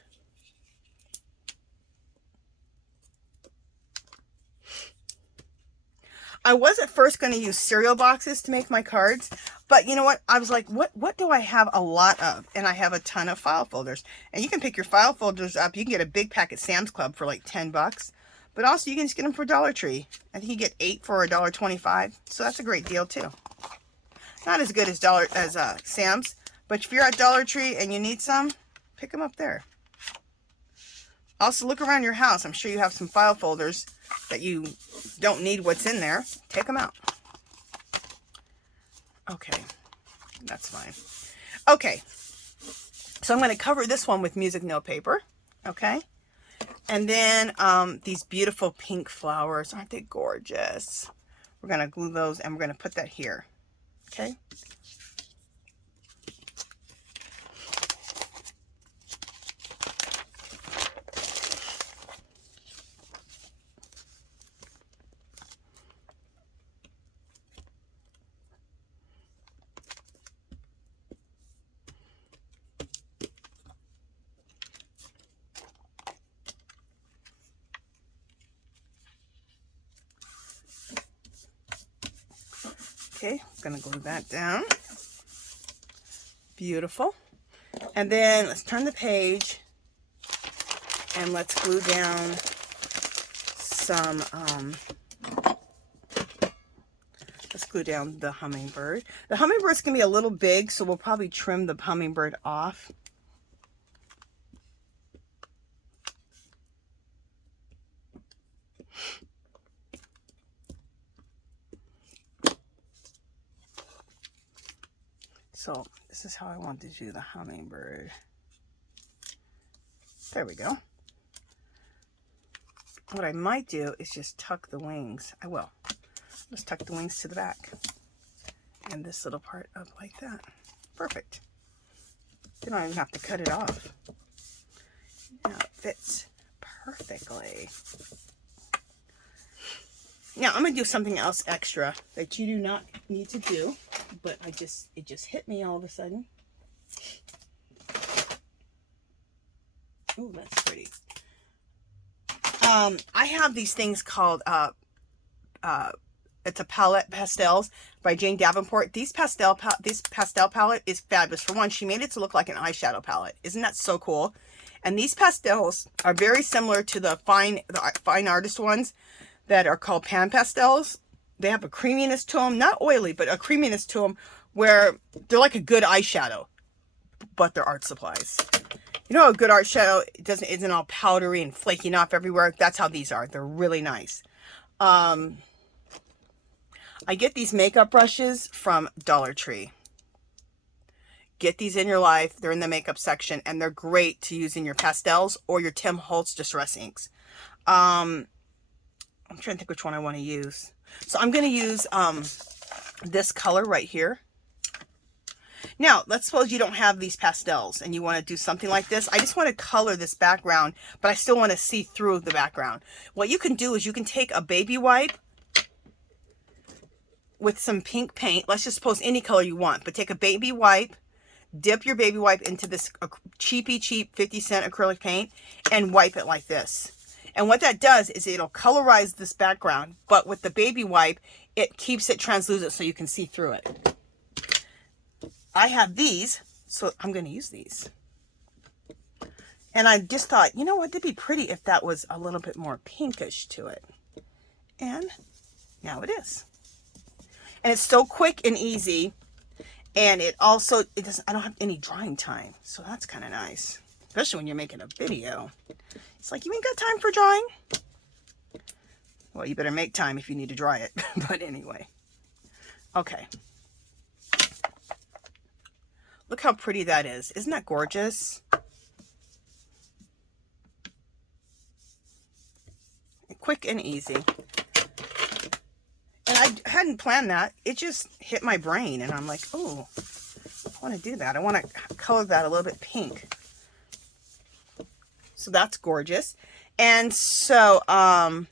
I was at first going to use cereal boxes to make my cards, but you know what? I was like, what do I have a lot of? And I have a ton of file folders. And you can pick your file folders up. You can get a big pack at Sam's Club for like 10 bucks. But also you can just get them for Dollar Tree. I think you get 8 for $1.25. So that's a great deal too. Not as good as Sam's, but if you're at Dollar Tree and you need some, pick them up there. Also look around your house. I'm sure you have some file folders that you don't need what's in there. Take them out. Okay, that's fine. Okay, so I'm going to cover this one with music note paper. Okay. And then these beautiful pink flowers, aren't they gorgeous? We're going to glue those and we're going to put that here. Okay. Okay, I'm going to glue that down. Beautiful. And then let's turn the page and let's glue down some, let's glue down the hummingbird. The hummingbird's going to be a little big, so we'll probably trim the hummingbird off. So this is how I want to do the hummingbird. There we go. What I might do is just tuck the wings. I will. Just tuck the wings to the back. And this little part up like that. Perfect. You don't even have to cut it off. Now it fits perfectly. Now I'm going to do something else extra that you do not need to do, but it just hit me all of a sudden. Ooh, that's pretty. I have these things called it's a palette pastels by Jane Davenport. This pastel palette is fabulous. For one, she made it to look like an eyeshadow palette. Isn't that so cool? And these pastels are very similar to the fine artist ones that are called pan pastels. They have a creaminess to them, not oily, but a creaminess to them where they're like a good eyeshadow, but they're art supplies. You know, a good art shadow isn't all powdery and flaking off everywhere. That's how these are. They're really nice. I get these makeup brushes from Dollar Tree. Get these in your life. They're in the makeup section, and they're great to use in your pastels or your Tim Holtz Distress inks. I'm trying to think which one I want to use. So I'm going to use this color right here. Now, let's suppose you don't have these pastels and you want to do something like this. I just want to color this background, but I still want to see through the background. What you can do is you can take a baby wipe with some pink paint. Let's just suppose any color you want, but take a baby wipe, dip your baby wipe into this cheap 50-cent acrylic paint and wipe it like this. And what that does is it'll colorize this background, but with the baby wipe, it keeps it translucent so you can see through it. I have these, so I'm going to use these. And I just thought, you know what, it'd be pretty if that was a little bit more pinkish to it. And now it is. And it's so quick and easy. And it also, I don't have any drying time. So that's kind of nice. Especially when you're making a video. It's like, you ain't got time for drying? Well, you better make time if you need to dry it. But anyway. Okay. Look how pretty that is. Isn't that gorgeous? Quick and easy. And I hadn't planned that. It just hit my brain. And I'm like, oh, I want to do that. I want to color that a little bit pink. So that's gorgeous. And so, oh,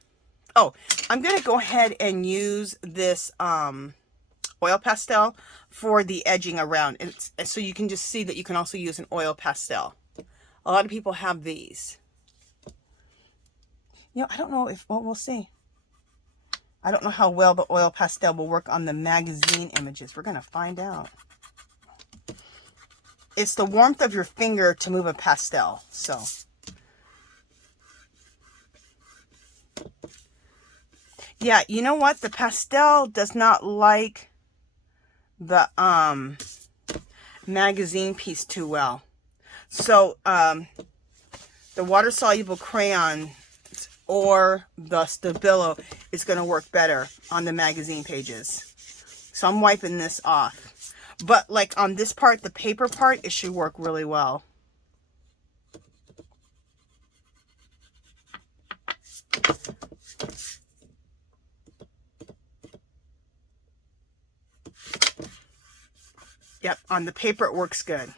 I'm going to go ahead and use this oil pastel for the edging around. And so you can just see that you can also use an oil pastel. A lot of people have these. You know, I don't know if, well, we'll see. I don't know how well the oil pastel will work on the magazine images. We're going to find out. It's the warmth of your finger to move a pastel. So, yeah, you know what? The pastel does not like the magazine piece too well. So, the water-soluble crayon or the Stabilo is going to work better on the magazine pages. So I'm wiping this off. But like on this part, the paper part, it should work really well. Yep, on the paper it works good.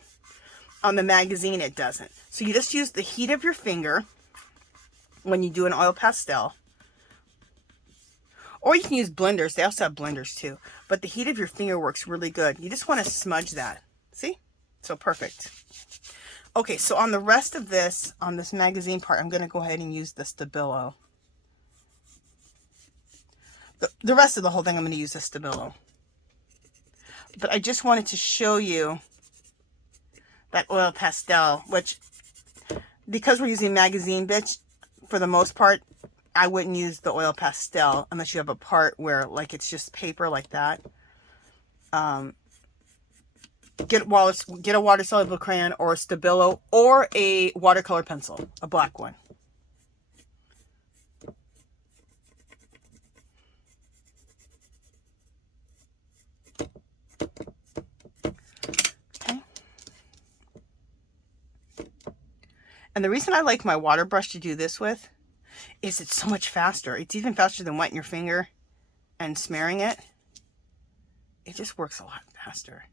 On the magazine it doesn't. So you just use the heat of your finger when you do an oil pastel. Or you can use blenders. They also have blenders too. But the heat of your finger works really good. You just want to smudge that. See? So perfect. Okay, so on the rest of this, on this magazine part, I'm going to go ahead and use the Stabilo. The rest of the whole thing, I'm going to use the Stabilo. But I just wanted to show you that oil pastel, which, because we're using magazine bits, for the most part, I wouldn't use the oil pastel unless you have a part where, like, it's just paper like that. Get a water-soluble crayon or a Stabilo or a watercolor pencil, a black one. Okay. And the reason I like my water brush to do this with is it's so much faster. It's even faster than wetting your finger and smearing it. It just works a lot faster.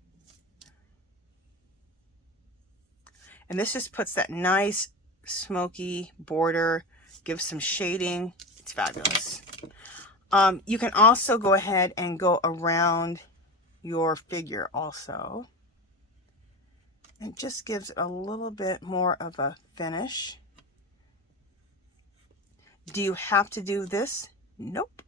And this just puts that nice smoky border, gives some shading. It's fabulous. You can also go ahead and go around your figure also. It just gives it a little bit more of a finish. Do you have to do this? Nope.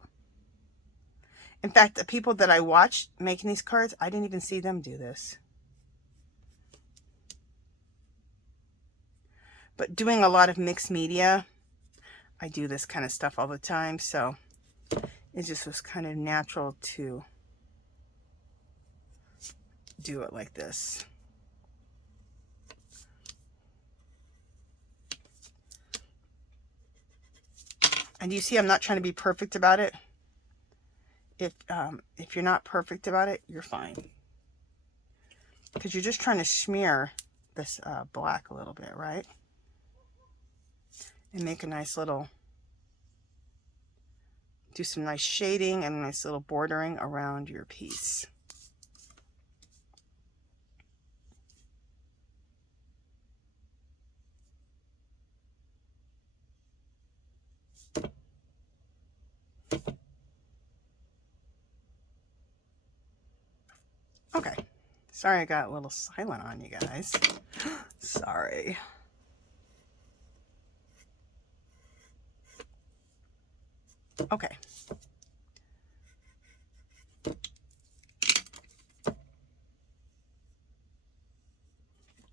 In fact, the people that I watched making these cards, I didn't even see them do this. But doing a lot of mixed media, I do this kind of stuff all the time, so it just was kind of natural to do it like this. And you see, I'm not trying to be perfect about it. If you're not perfect about it, you're fine. Because you're just trying to smear this black a little bit, right? And make a nice little, do some nice shading and a nice little bordering around your piece. Okay, sorry I got a little silent on you guys. Sorry. Okay.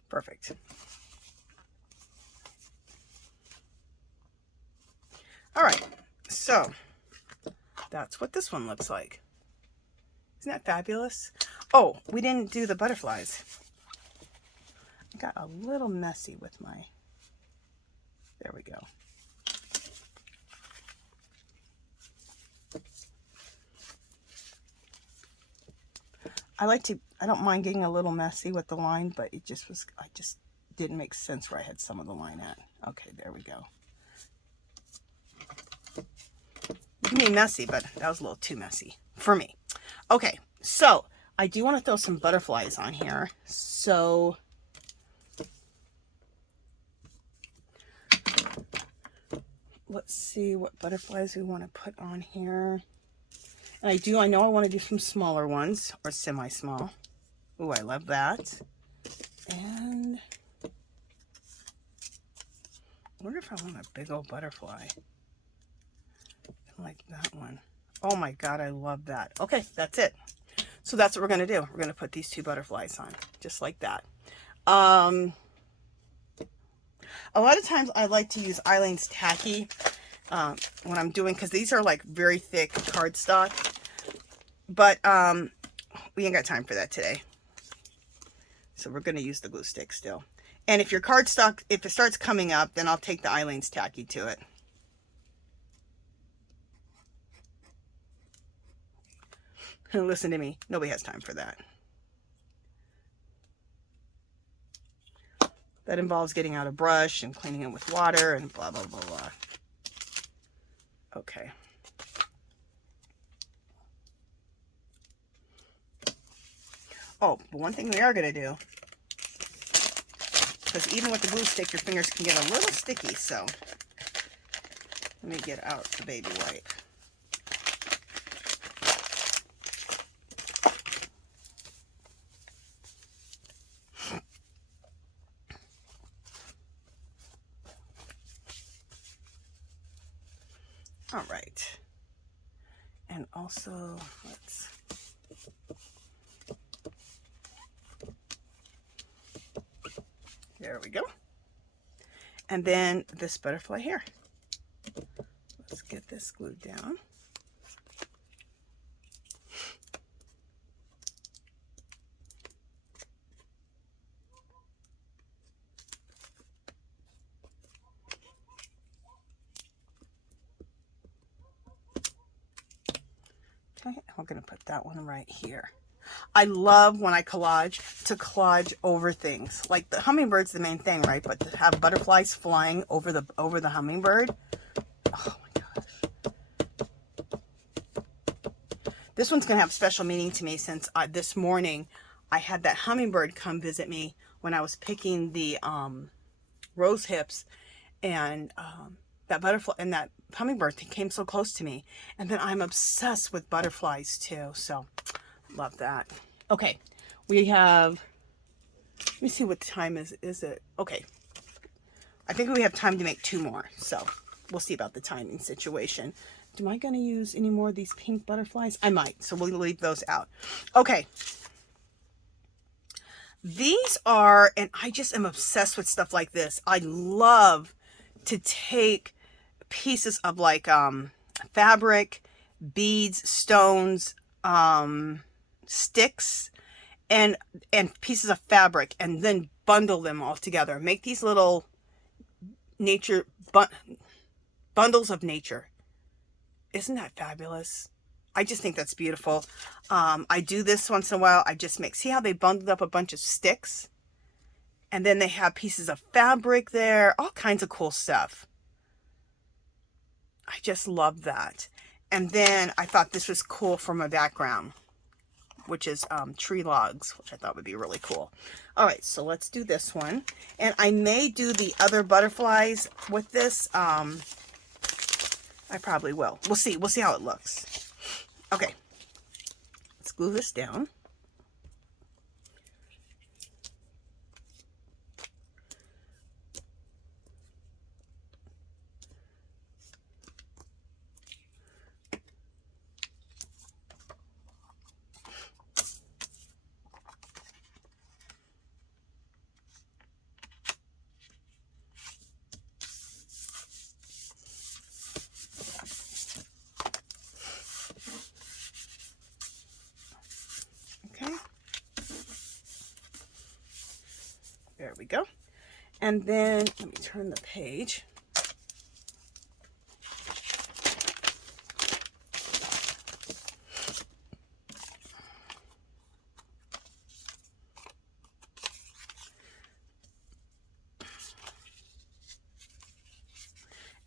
Perfect. All right, so that's what this one looks like. Isn't that fabulous? Oh, we didn't do the butterflies. I got a little messy with my, there we go. I don't mind getting a little messy with the line, but it just was, I just didn't make sense where I had some of the line at. Okay, there we go. You can be messy, but that was a little too messy for me. Okay, so I do want to throw some butterflies on here. So let's see what butterflies we want to put on here. And I know I want to do some smaller ones, or semi-small. Ooh, I love that. And I wonder if I want a big old butterfly. Like that one. Oh my God, I love that. Okay, that's it. So that's what we're going to do. We're going to put these two butterflies on, just like that. A lot of times I like to use Eileen's Tacky when I'm doing, because these are like very thick cardstock. But we ain't got time for that today. So we're going to use the glue stick still. And if your cardstock, if it starts coming up, then I'll take the Eileen's Tacky to it. Listen to me. Nobody has time for that. That involves getting out a brush and cleaning it with water and blah, blah, blah, blah. Okay. Oh, but one thing we are going to do, because even with the glue stick, your fingers can get a little sticky, so let me get out the baby wipe. All right. And also, let's... There we go. And then this butterfly here. Let's get this glued down. Okay, I'm going to put that one right here. I love when I collage to collage over things. Like the hummingbird's the main thing, right? But to have butterflies flying over the hummingbird. Oh my gosh. This one's going to have special meaning to me since this morning I had that hummingbird come visit me when I was picking the rose hips, and that butterfly and that hummingbird came so close to me. And then I'm obsessed with butterflies too. So love that. Okay, we have, let me see what time is it? Okay, I think we have time to make two more, so we'll see about the timing situation. Am I going to use any more of these pink butterflies? I might, so we'll leave those out. Okay, these are, and I just am obsessed with stuff like this. I love to take pieces of like fabric, beads, stones, sticks, and pieces of fabric, and then bundle them all together. Make these little nature bundles of nature. Isn't that fabulous? I just think that's beautiful. I do this once in a while. I just make, see how they bundled up a bunch of sticks, and then they have pieces of fabric there, all kinds of cool stuff. I just love that. And then I thought this was cool for my background, which is tree logs, which I thought would be really cool. All right, so let's do this one. And I may do the other butterflies with this. I probably will. We'll see. We'll see how it looks. Okay, let's glue this down. There we go. And then let me turn the page.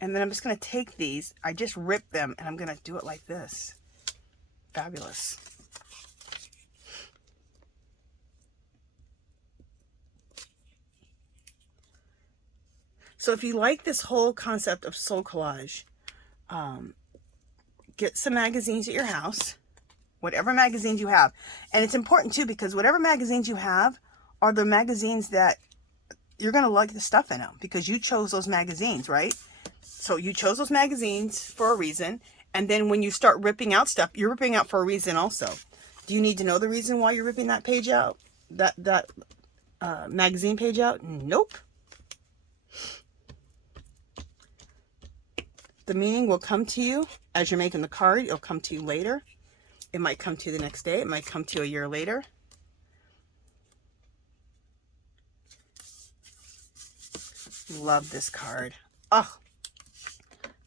And then I'm just going to take these. I just ripped them and I'm going to do it like this. Fabulous. So if you like this whole concept of soul collage, get some magazines at your house, whatever magazines you have. And it's important too, because whatever magazines you have are the magazines that you're going to like the stuff in them, because you chose those magazines, right? So you chose those magazines for a reason. And then when you start ripping out stuff, you're ripping out for a reason also. Do you need to know the reason why you're ripping that page out? That magazine page out? Nope. The meaning will come to you as you're making the card. It'll come to you later. It might come to you the next day. It might come to you a year later. Love this card. Oh,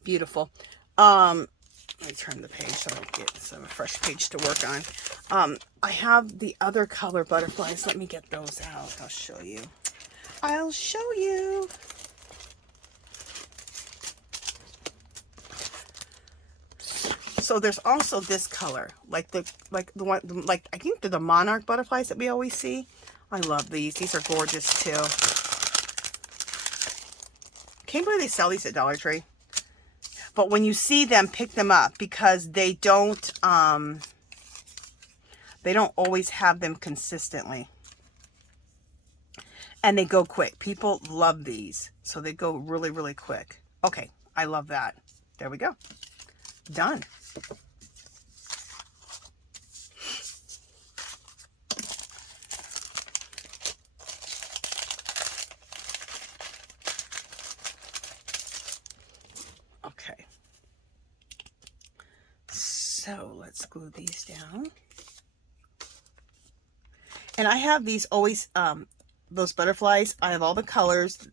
beautiful. Let me turn the page so I get some fresh page to work on. I have the other color butterflies. Let me get those out. I'll show you. I'll show you. So there's also this color, like the one, like I think they're the monarch butterflies that we always see. I love these. These are gorgeous too. Can't believe they sell these at Dollar Tree. But when you see them, pick them up, because they don't always have them consistently. And they go quick. People love these. So they go really, really quick. Okay, I love that. There we go. Done. Okay. So let's glue these down. And I have these always, those butterflies. I have all the colors,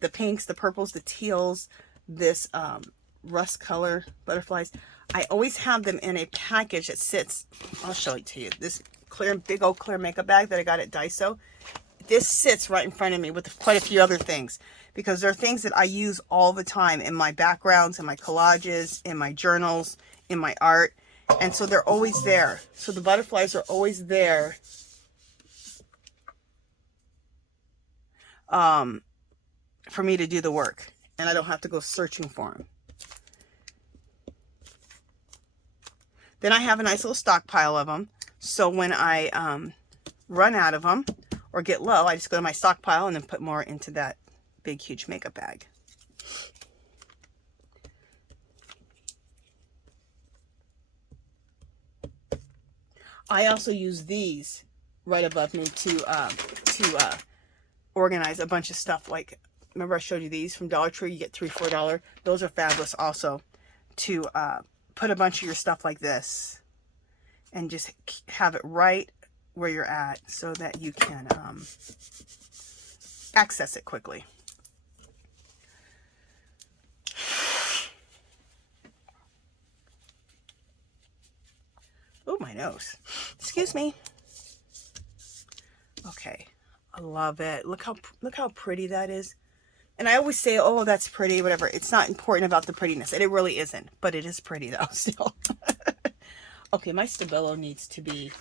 the pinks, the purples, the teals, this rust color butterflies. I always have them in a package that sits, I'll show it to you, this clear, big old clear makeup bag that I got at Daiso. This sits right in front of me with quite a few other things, because there are things that I use all the time in my backgrounds, in my collages, in my journals, in my art. And so they're always there. So the butterflies are always there. For me to do the work, and I don't have to go searching for them. Then I have a nice little stockpile of them. So when I run out of them or get low, I just go to my stockpile and then put more into that big, huge makeup bag. I also use these right above me to organize a bunch of stuff. Like, remember I showed you these from Dollar Tree? You get $3, $4. Those are fabulous also to put a bunch of your stuff like this and just have it right where you're at so that you can access it quickly. Oh, my nose. Excuse me. Okay. I love it. Look how pretty that is. And I always say, oh, that's pretty, whatever. It's not important about the prettiness. And it really isn't. But it is pretty, though, still. Okay, my Stabilo needs to be...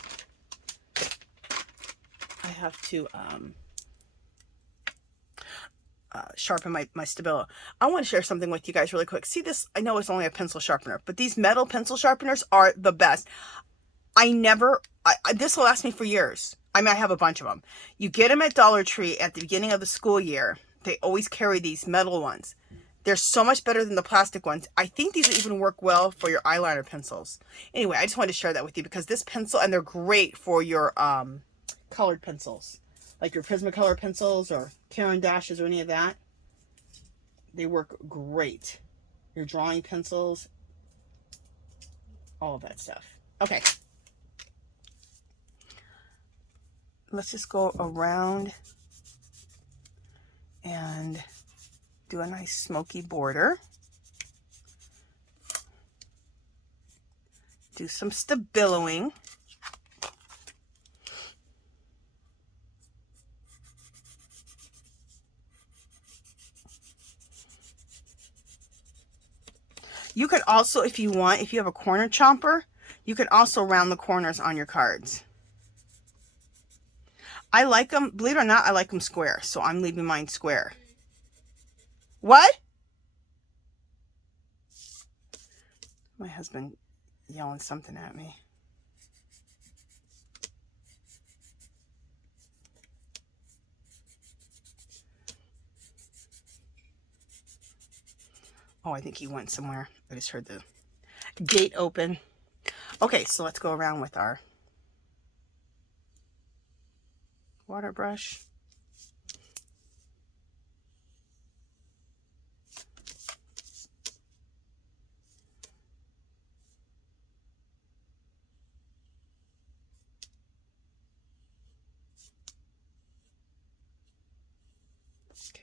I have to sharpen my Stabilo. I want to share something with you guys really quick. See this? I know it's only a pencil sharpener, but these metal pencil sharpeners are the best. This will last me for years. I mean, I have a bunch of them. You get them at Dollar Tree at the beginning of the school year. They always carry these metal ones. They're so much better than the plastic ones. I think these will even work well for your eyeliner pencils. Anyway, I just wanted to share that with you, because this pencil, and they're great for your colored pencils, like your Prismacolor pencils or Caran d'Aches or any of that. They work great. Your drawing pencils, all of that stuff. Okay. Let's just go around and do a nice smoky border. Do some stabiloing. You could also, if you want, if you have a corner chomper, you could also round the corners on your cards. I like them, believe it or not, I like them square, so I'm leaving mine square. What? My husband yelling something at me. Oh, I think he went somewhere. I just heard the gate open. Okay, so let's go around with our water brush.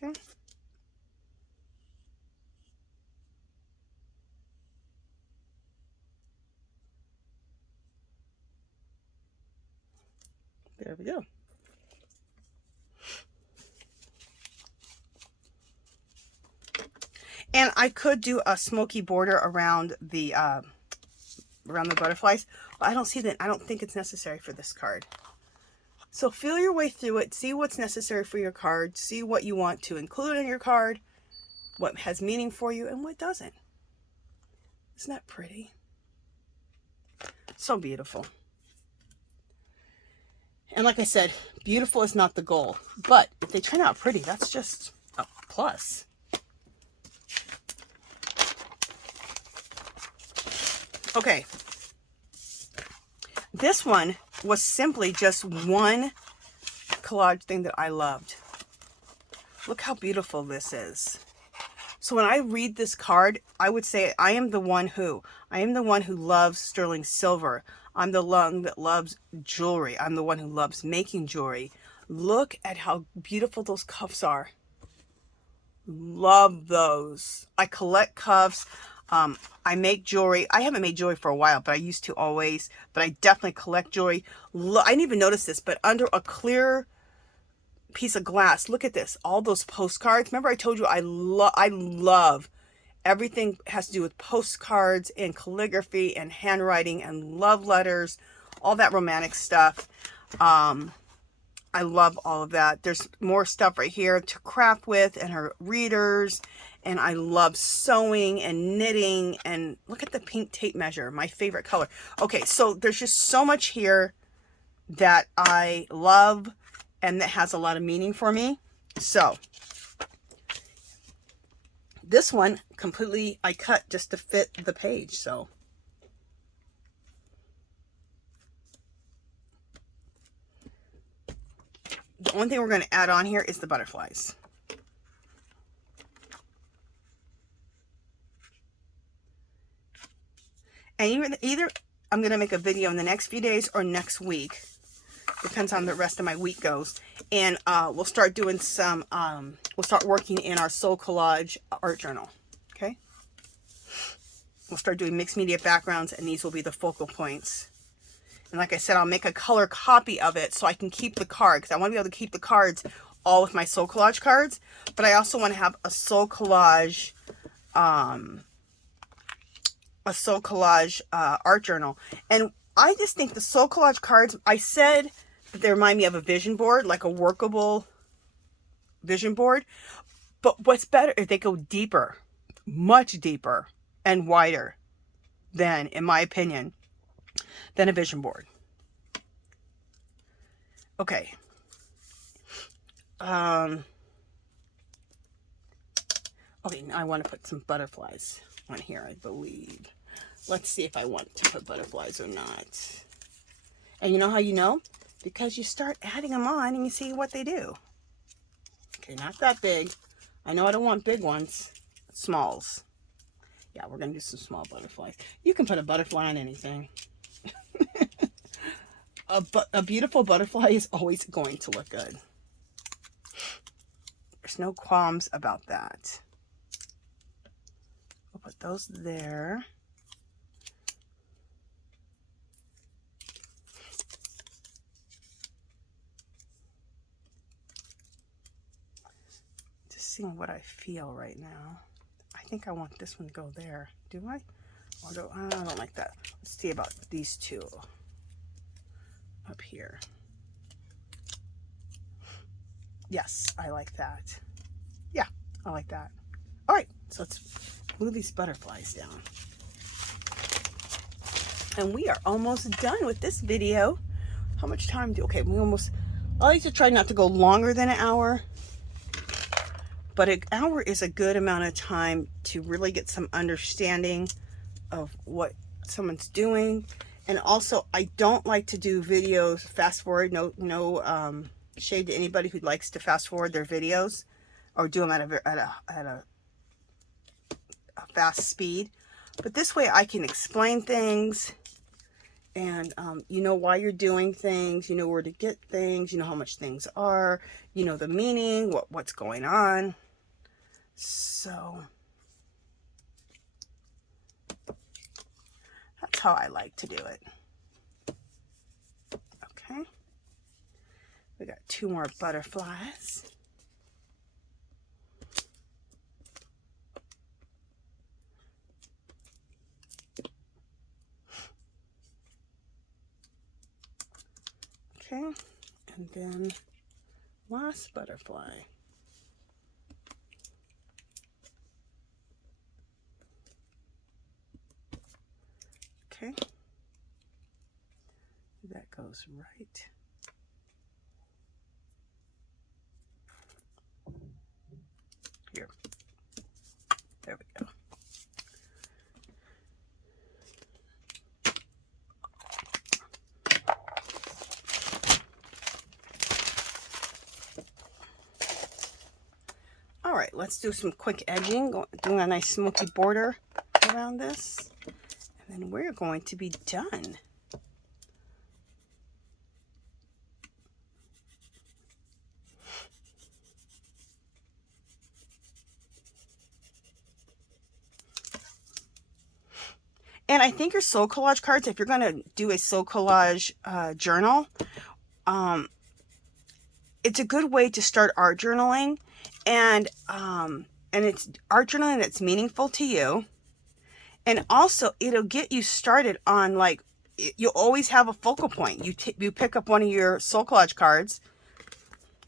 Okay. There we go. And I could do a smoky border around the butterflies, but I don't see that. I don't think it's necessary for this card. So feel your way through it. See what's necessary for your card. See what you want to include in your card, what has meaning for you, and what doesn't. Isn't that pretty? So beautiful. And like I said, beautiful is not the goal. But if they turn out pretty, that's just a plus. Okay. This one was simply just one collage thing that I loved. Look how beautiful this is. So when I read this card, I would say I am the one who loves sterling silver. I'm the one that loves jewelry. I'm the one who loves making jewelry. Look at how beautiful those cuffs are. Love those. I collect cuffs. I make jewelry. I haven't made jewelry for a while, but I used to always. But I definitely collect jewelry. I didn't even notice this, but under a clear piece of glass, look at this. All those postcards. Remember I told you I love everything has to do with postcards and calligraphy and handwriting and love letters, all that romantic stuff. I love all of that. There's more stuff right here to craft with and her readers. And I love sewing and knitting. And look at the pink tape measure, my favorite color. Okay, so there's just so much here that I love and that has a lot of meaning for me. So this one completely I cut just to fit the page. So the only thing we're going to add on here is the butterflies. And either I'm going to make a video in the next few days or next week. Depends on the rest of my week goes. And we'll start doing some, we'll start working in our Soul Collage art journal. Okay? We'll start doing mixed media backgrounds, and these will be the focal points. And like I said, I'll make a color copy of it so I can keep the card, because I want to be able to keep the cards all with my Soul Collage cards. But I also want to have a Soul Collage, art journal. And I just think the Soul Collage cards, I said that they remind me of a vision board, like a workable vision board. But what's better is they go deeper, much deeper and wider than, in my opinion, than a vision board. Okay. Okay, now I want to put some butterflies on here, I believe. Let's see if I want to put butterflies or not. And you know how you know? Because you start adding them on and you see what they do. Okay, not that big. I know I don't want big ones. Smalls. Yeah, we're going to do some small butterflies. You can put a butterfly on anything. A beautiful butterfly is always going to look good. There's no qualms about that. We'll put those there. Just seeing what I feel right now. I think I want this one to go there. Do I? Although I don't like that. Let's see about these two up here. Yes, I like that. Yeah, I like that. All right, so let's move these butterflies down. And we are almost done with this video. How much time do, okay, we almost, I like to try not to go longer than an hour, but an hour is a good amount of time to really get some understanding of what someone's doing. And also, I don't like to do videos fast forward. No shade to anybody who likes to fast forward their videos or do them at a fast speed. But this way I can explain things, and you know why you're doing things, you know where to get things, you know how much things are, you know the meaning, what's going on. So that's how I like to do it. Okay. We got 2 more butterflies. Okay, and then last butterfly. Okay, that goes right. Here. There we go. All right, let's do some quick edging, doing a nice smoky border around this, and then we're going to be done. And I think your soul collage cards, if you're going to do a soul collage journal, it's a good way to start art journaling, and it's art journaling that's meaningful to you. And also it'll get you started on, like, you'll always have a focal point. You pick up one of your soul collage cards.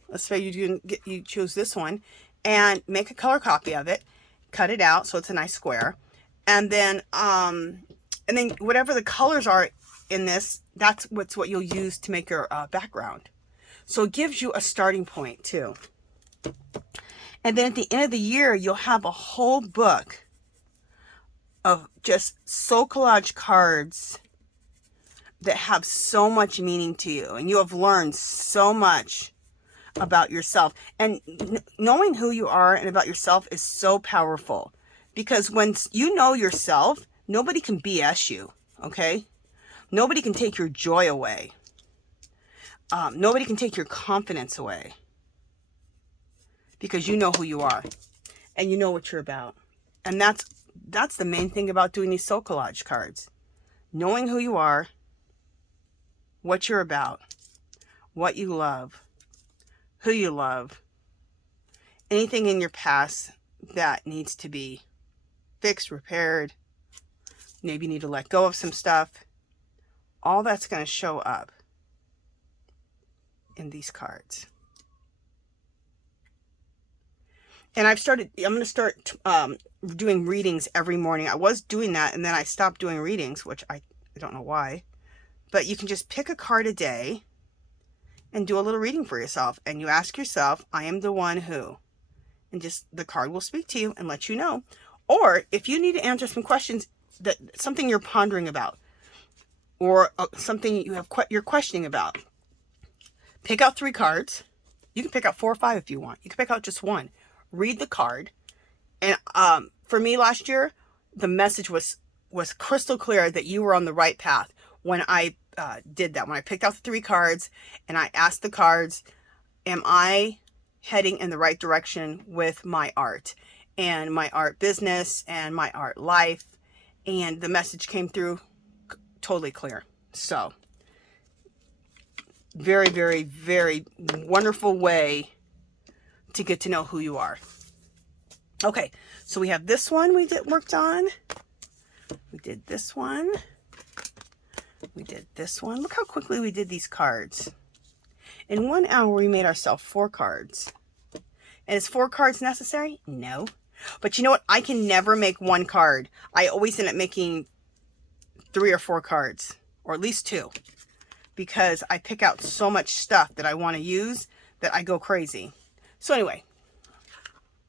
Let's say you choose this one, and make a color copy of it, cut it out so it's a nice square, and then whatever the colors are in this, that's what you'll use to make your background. So it gives you a starting point too. And then at the end of the year, you'll have a whole book of just soul collage cards that have so much meaning to you, and you have learned so much about yourself. And knowing who you are and about yourself is so powerful, because when you know yourself, nobody can BS you, okay? Nobody can take your joy away. Nobody can take your confidence away, because you know who you are and you know what you're about. And that's the main thing about doing these soul collage cards. Knowing who you are, what you're about, what you love, who you love, anything in your past that needs to be fixed, repaired, maybe you need to let go of some stuff. All that's going to show up in these cards. And I'm going to start doing readings every morning. I was doing that, and then I stopped doing readings, which I don't know why. But you can just pick a card a day and do a little reading for yourself. And you ask yourself, I am the one who. And just the card will speak to you and let you know. Or if you need to answer some questions, something you're pondering about, or something you're questioning about, pick out 3 cards. You can pick out 4 or 5 if you want. You can pick out just one. Read the card. And for me last year, the message was crystal clear that you were on the right path when I did that. When I picked out the 3 cards and I asked the cards, am I heading in the right direction with my art and my art business and my art life. And the message came through totally clear. So very, very, very wonderful way to get to know who you are. Okay, so we have this one we worked on. We did this one. We did this one. Look how quickly we did these cards. In 1 hour, we made ourselves 4 cards. And is 4 cards necessary? No. But you know what? I can never make 1 card. I always end up making 3 or 4 cards, or at least 2, because I pick out so much stuff that I want to use that I go crazy. So anyway,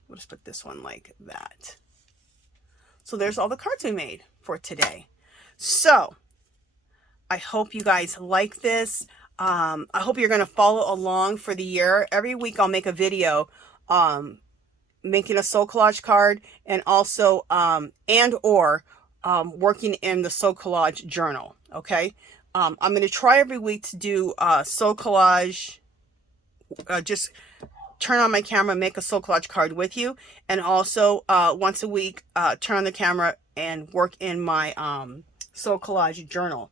we'll just put this one like that. So there's all the cards we made for today. So I hope you guys like this. I hope you're going to follow along for the year. Every week I'll make a video making a soul collage card, and also working in the soul collage journal. Okay, I'm going to try every week to do soul collage. Just turn on my camera, make a soul collage card with you, and also once a week turn on the camera and work in my soul collage journal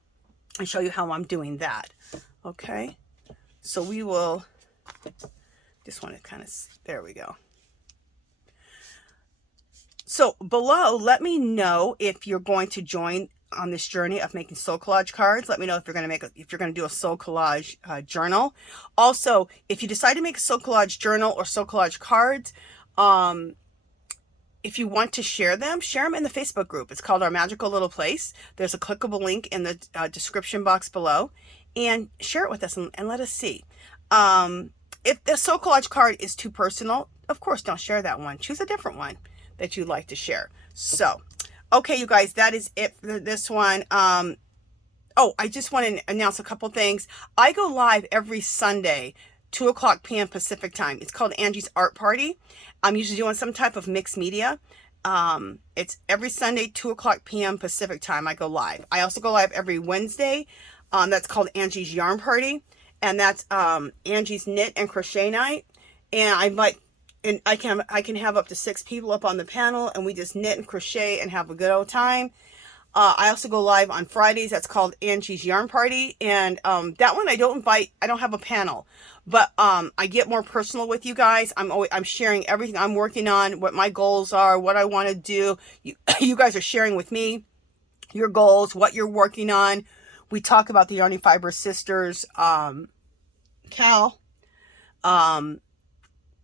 and show you how I'm doing that. Okay, so we will just want to kind of, there we go. So below, let me know if you're going to join on this journey of making soul collage cards. Let me know if you're going to do a soul collage journal. Also, if you decide to make a soul collage journal or soul collage cards, if you want to share them in the Facebook group. It's called Our Magical Little Place. There's a clickable link in the description box below, and share it with us and let us see. If the soul collage card is too personal, of course, don't share that one. Choose a different one that you'd like to share. So, okay, you guys, that is it for this one. Oh, I just want to announce a couple things. I go live every Sunday, 2:00 p.m. Pacific time. It's called Angie's Art Party. I'm usually doing some type of mixed media. It's every Sunday, 2:00 p.m. Pacific time. I go live. I also go live every Wednesday. That's called Angie's Yarn Party, and that's Angie's Knit and Crochet Night. And I can have up to 6 people up on the panel, and we just knit and crochet and have a good old time. I also go live on Fridays. That's called Angie's Yarn Party, and that one I don't have a panel, but I get more personal with you guys. I'm sharing everything I'm working on, what my goals are, what I want to do. You guys are sharing with me your goals, what you're working on. We talk about the Yarny Fiber Sisters, Cal.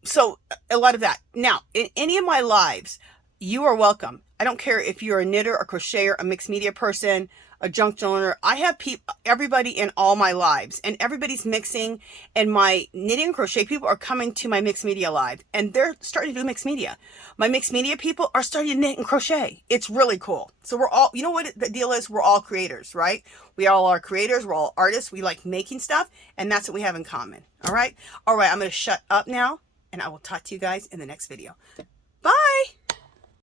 So a lot of that. Now, in any of my lives, you are welcome. I don't care if you're a knitter, a crocheter, a mixed media person, a junk journaler. I have everybody in all my lives, and everybody's mixing, and my knitting and crochet people are coming to my mixed media live, and they're starting to do mixed media. My mixed media people are starting to knit and crochet. It's really cool. So we're all, you know what the deal is? We're all creators, right? We all are creators. We're all artists. We like making stuff, and that's what we have in common. All right. All right. I'm going to shut up now, and I will talk to you guys in the next video. Bye.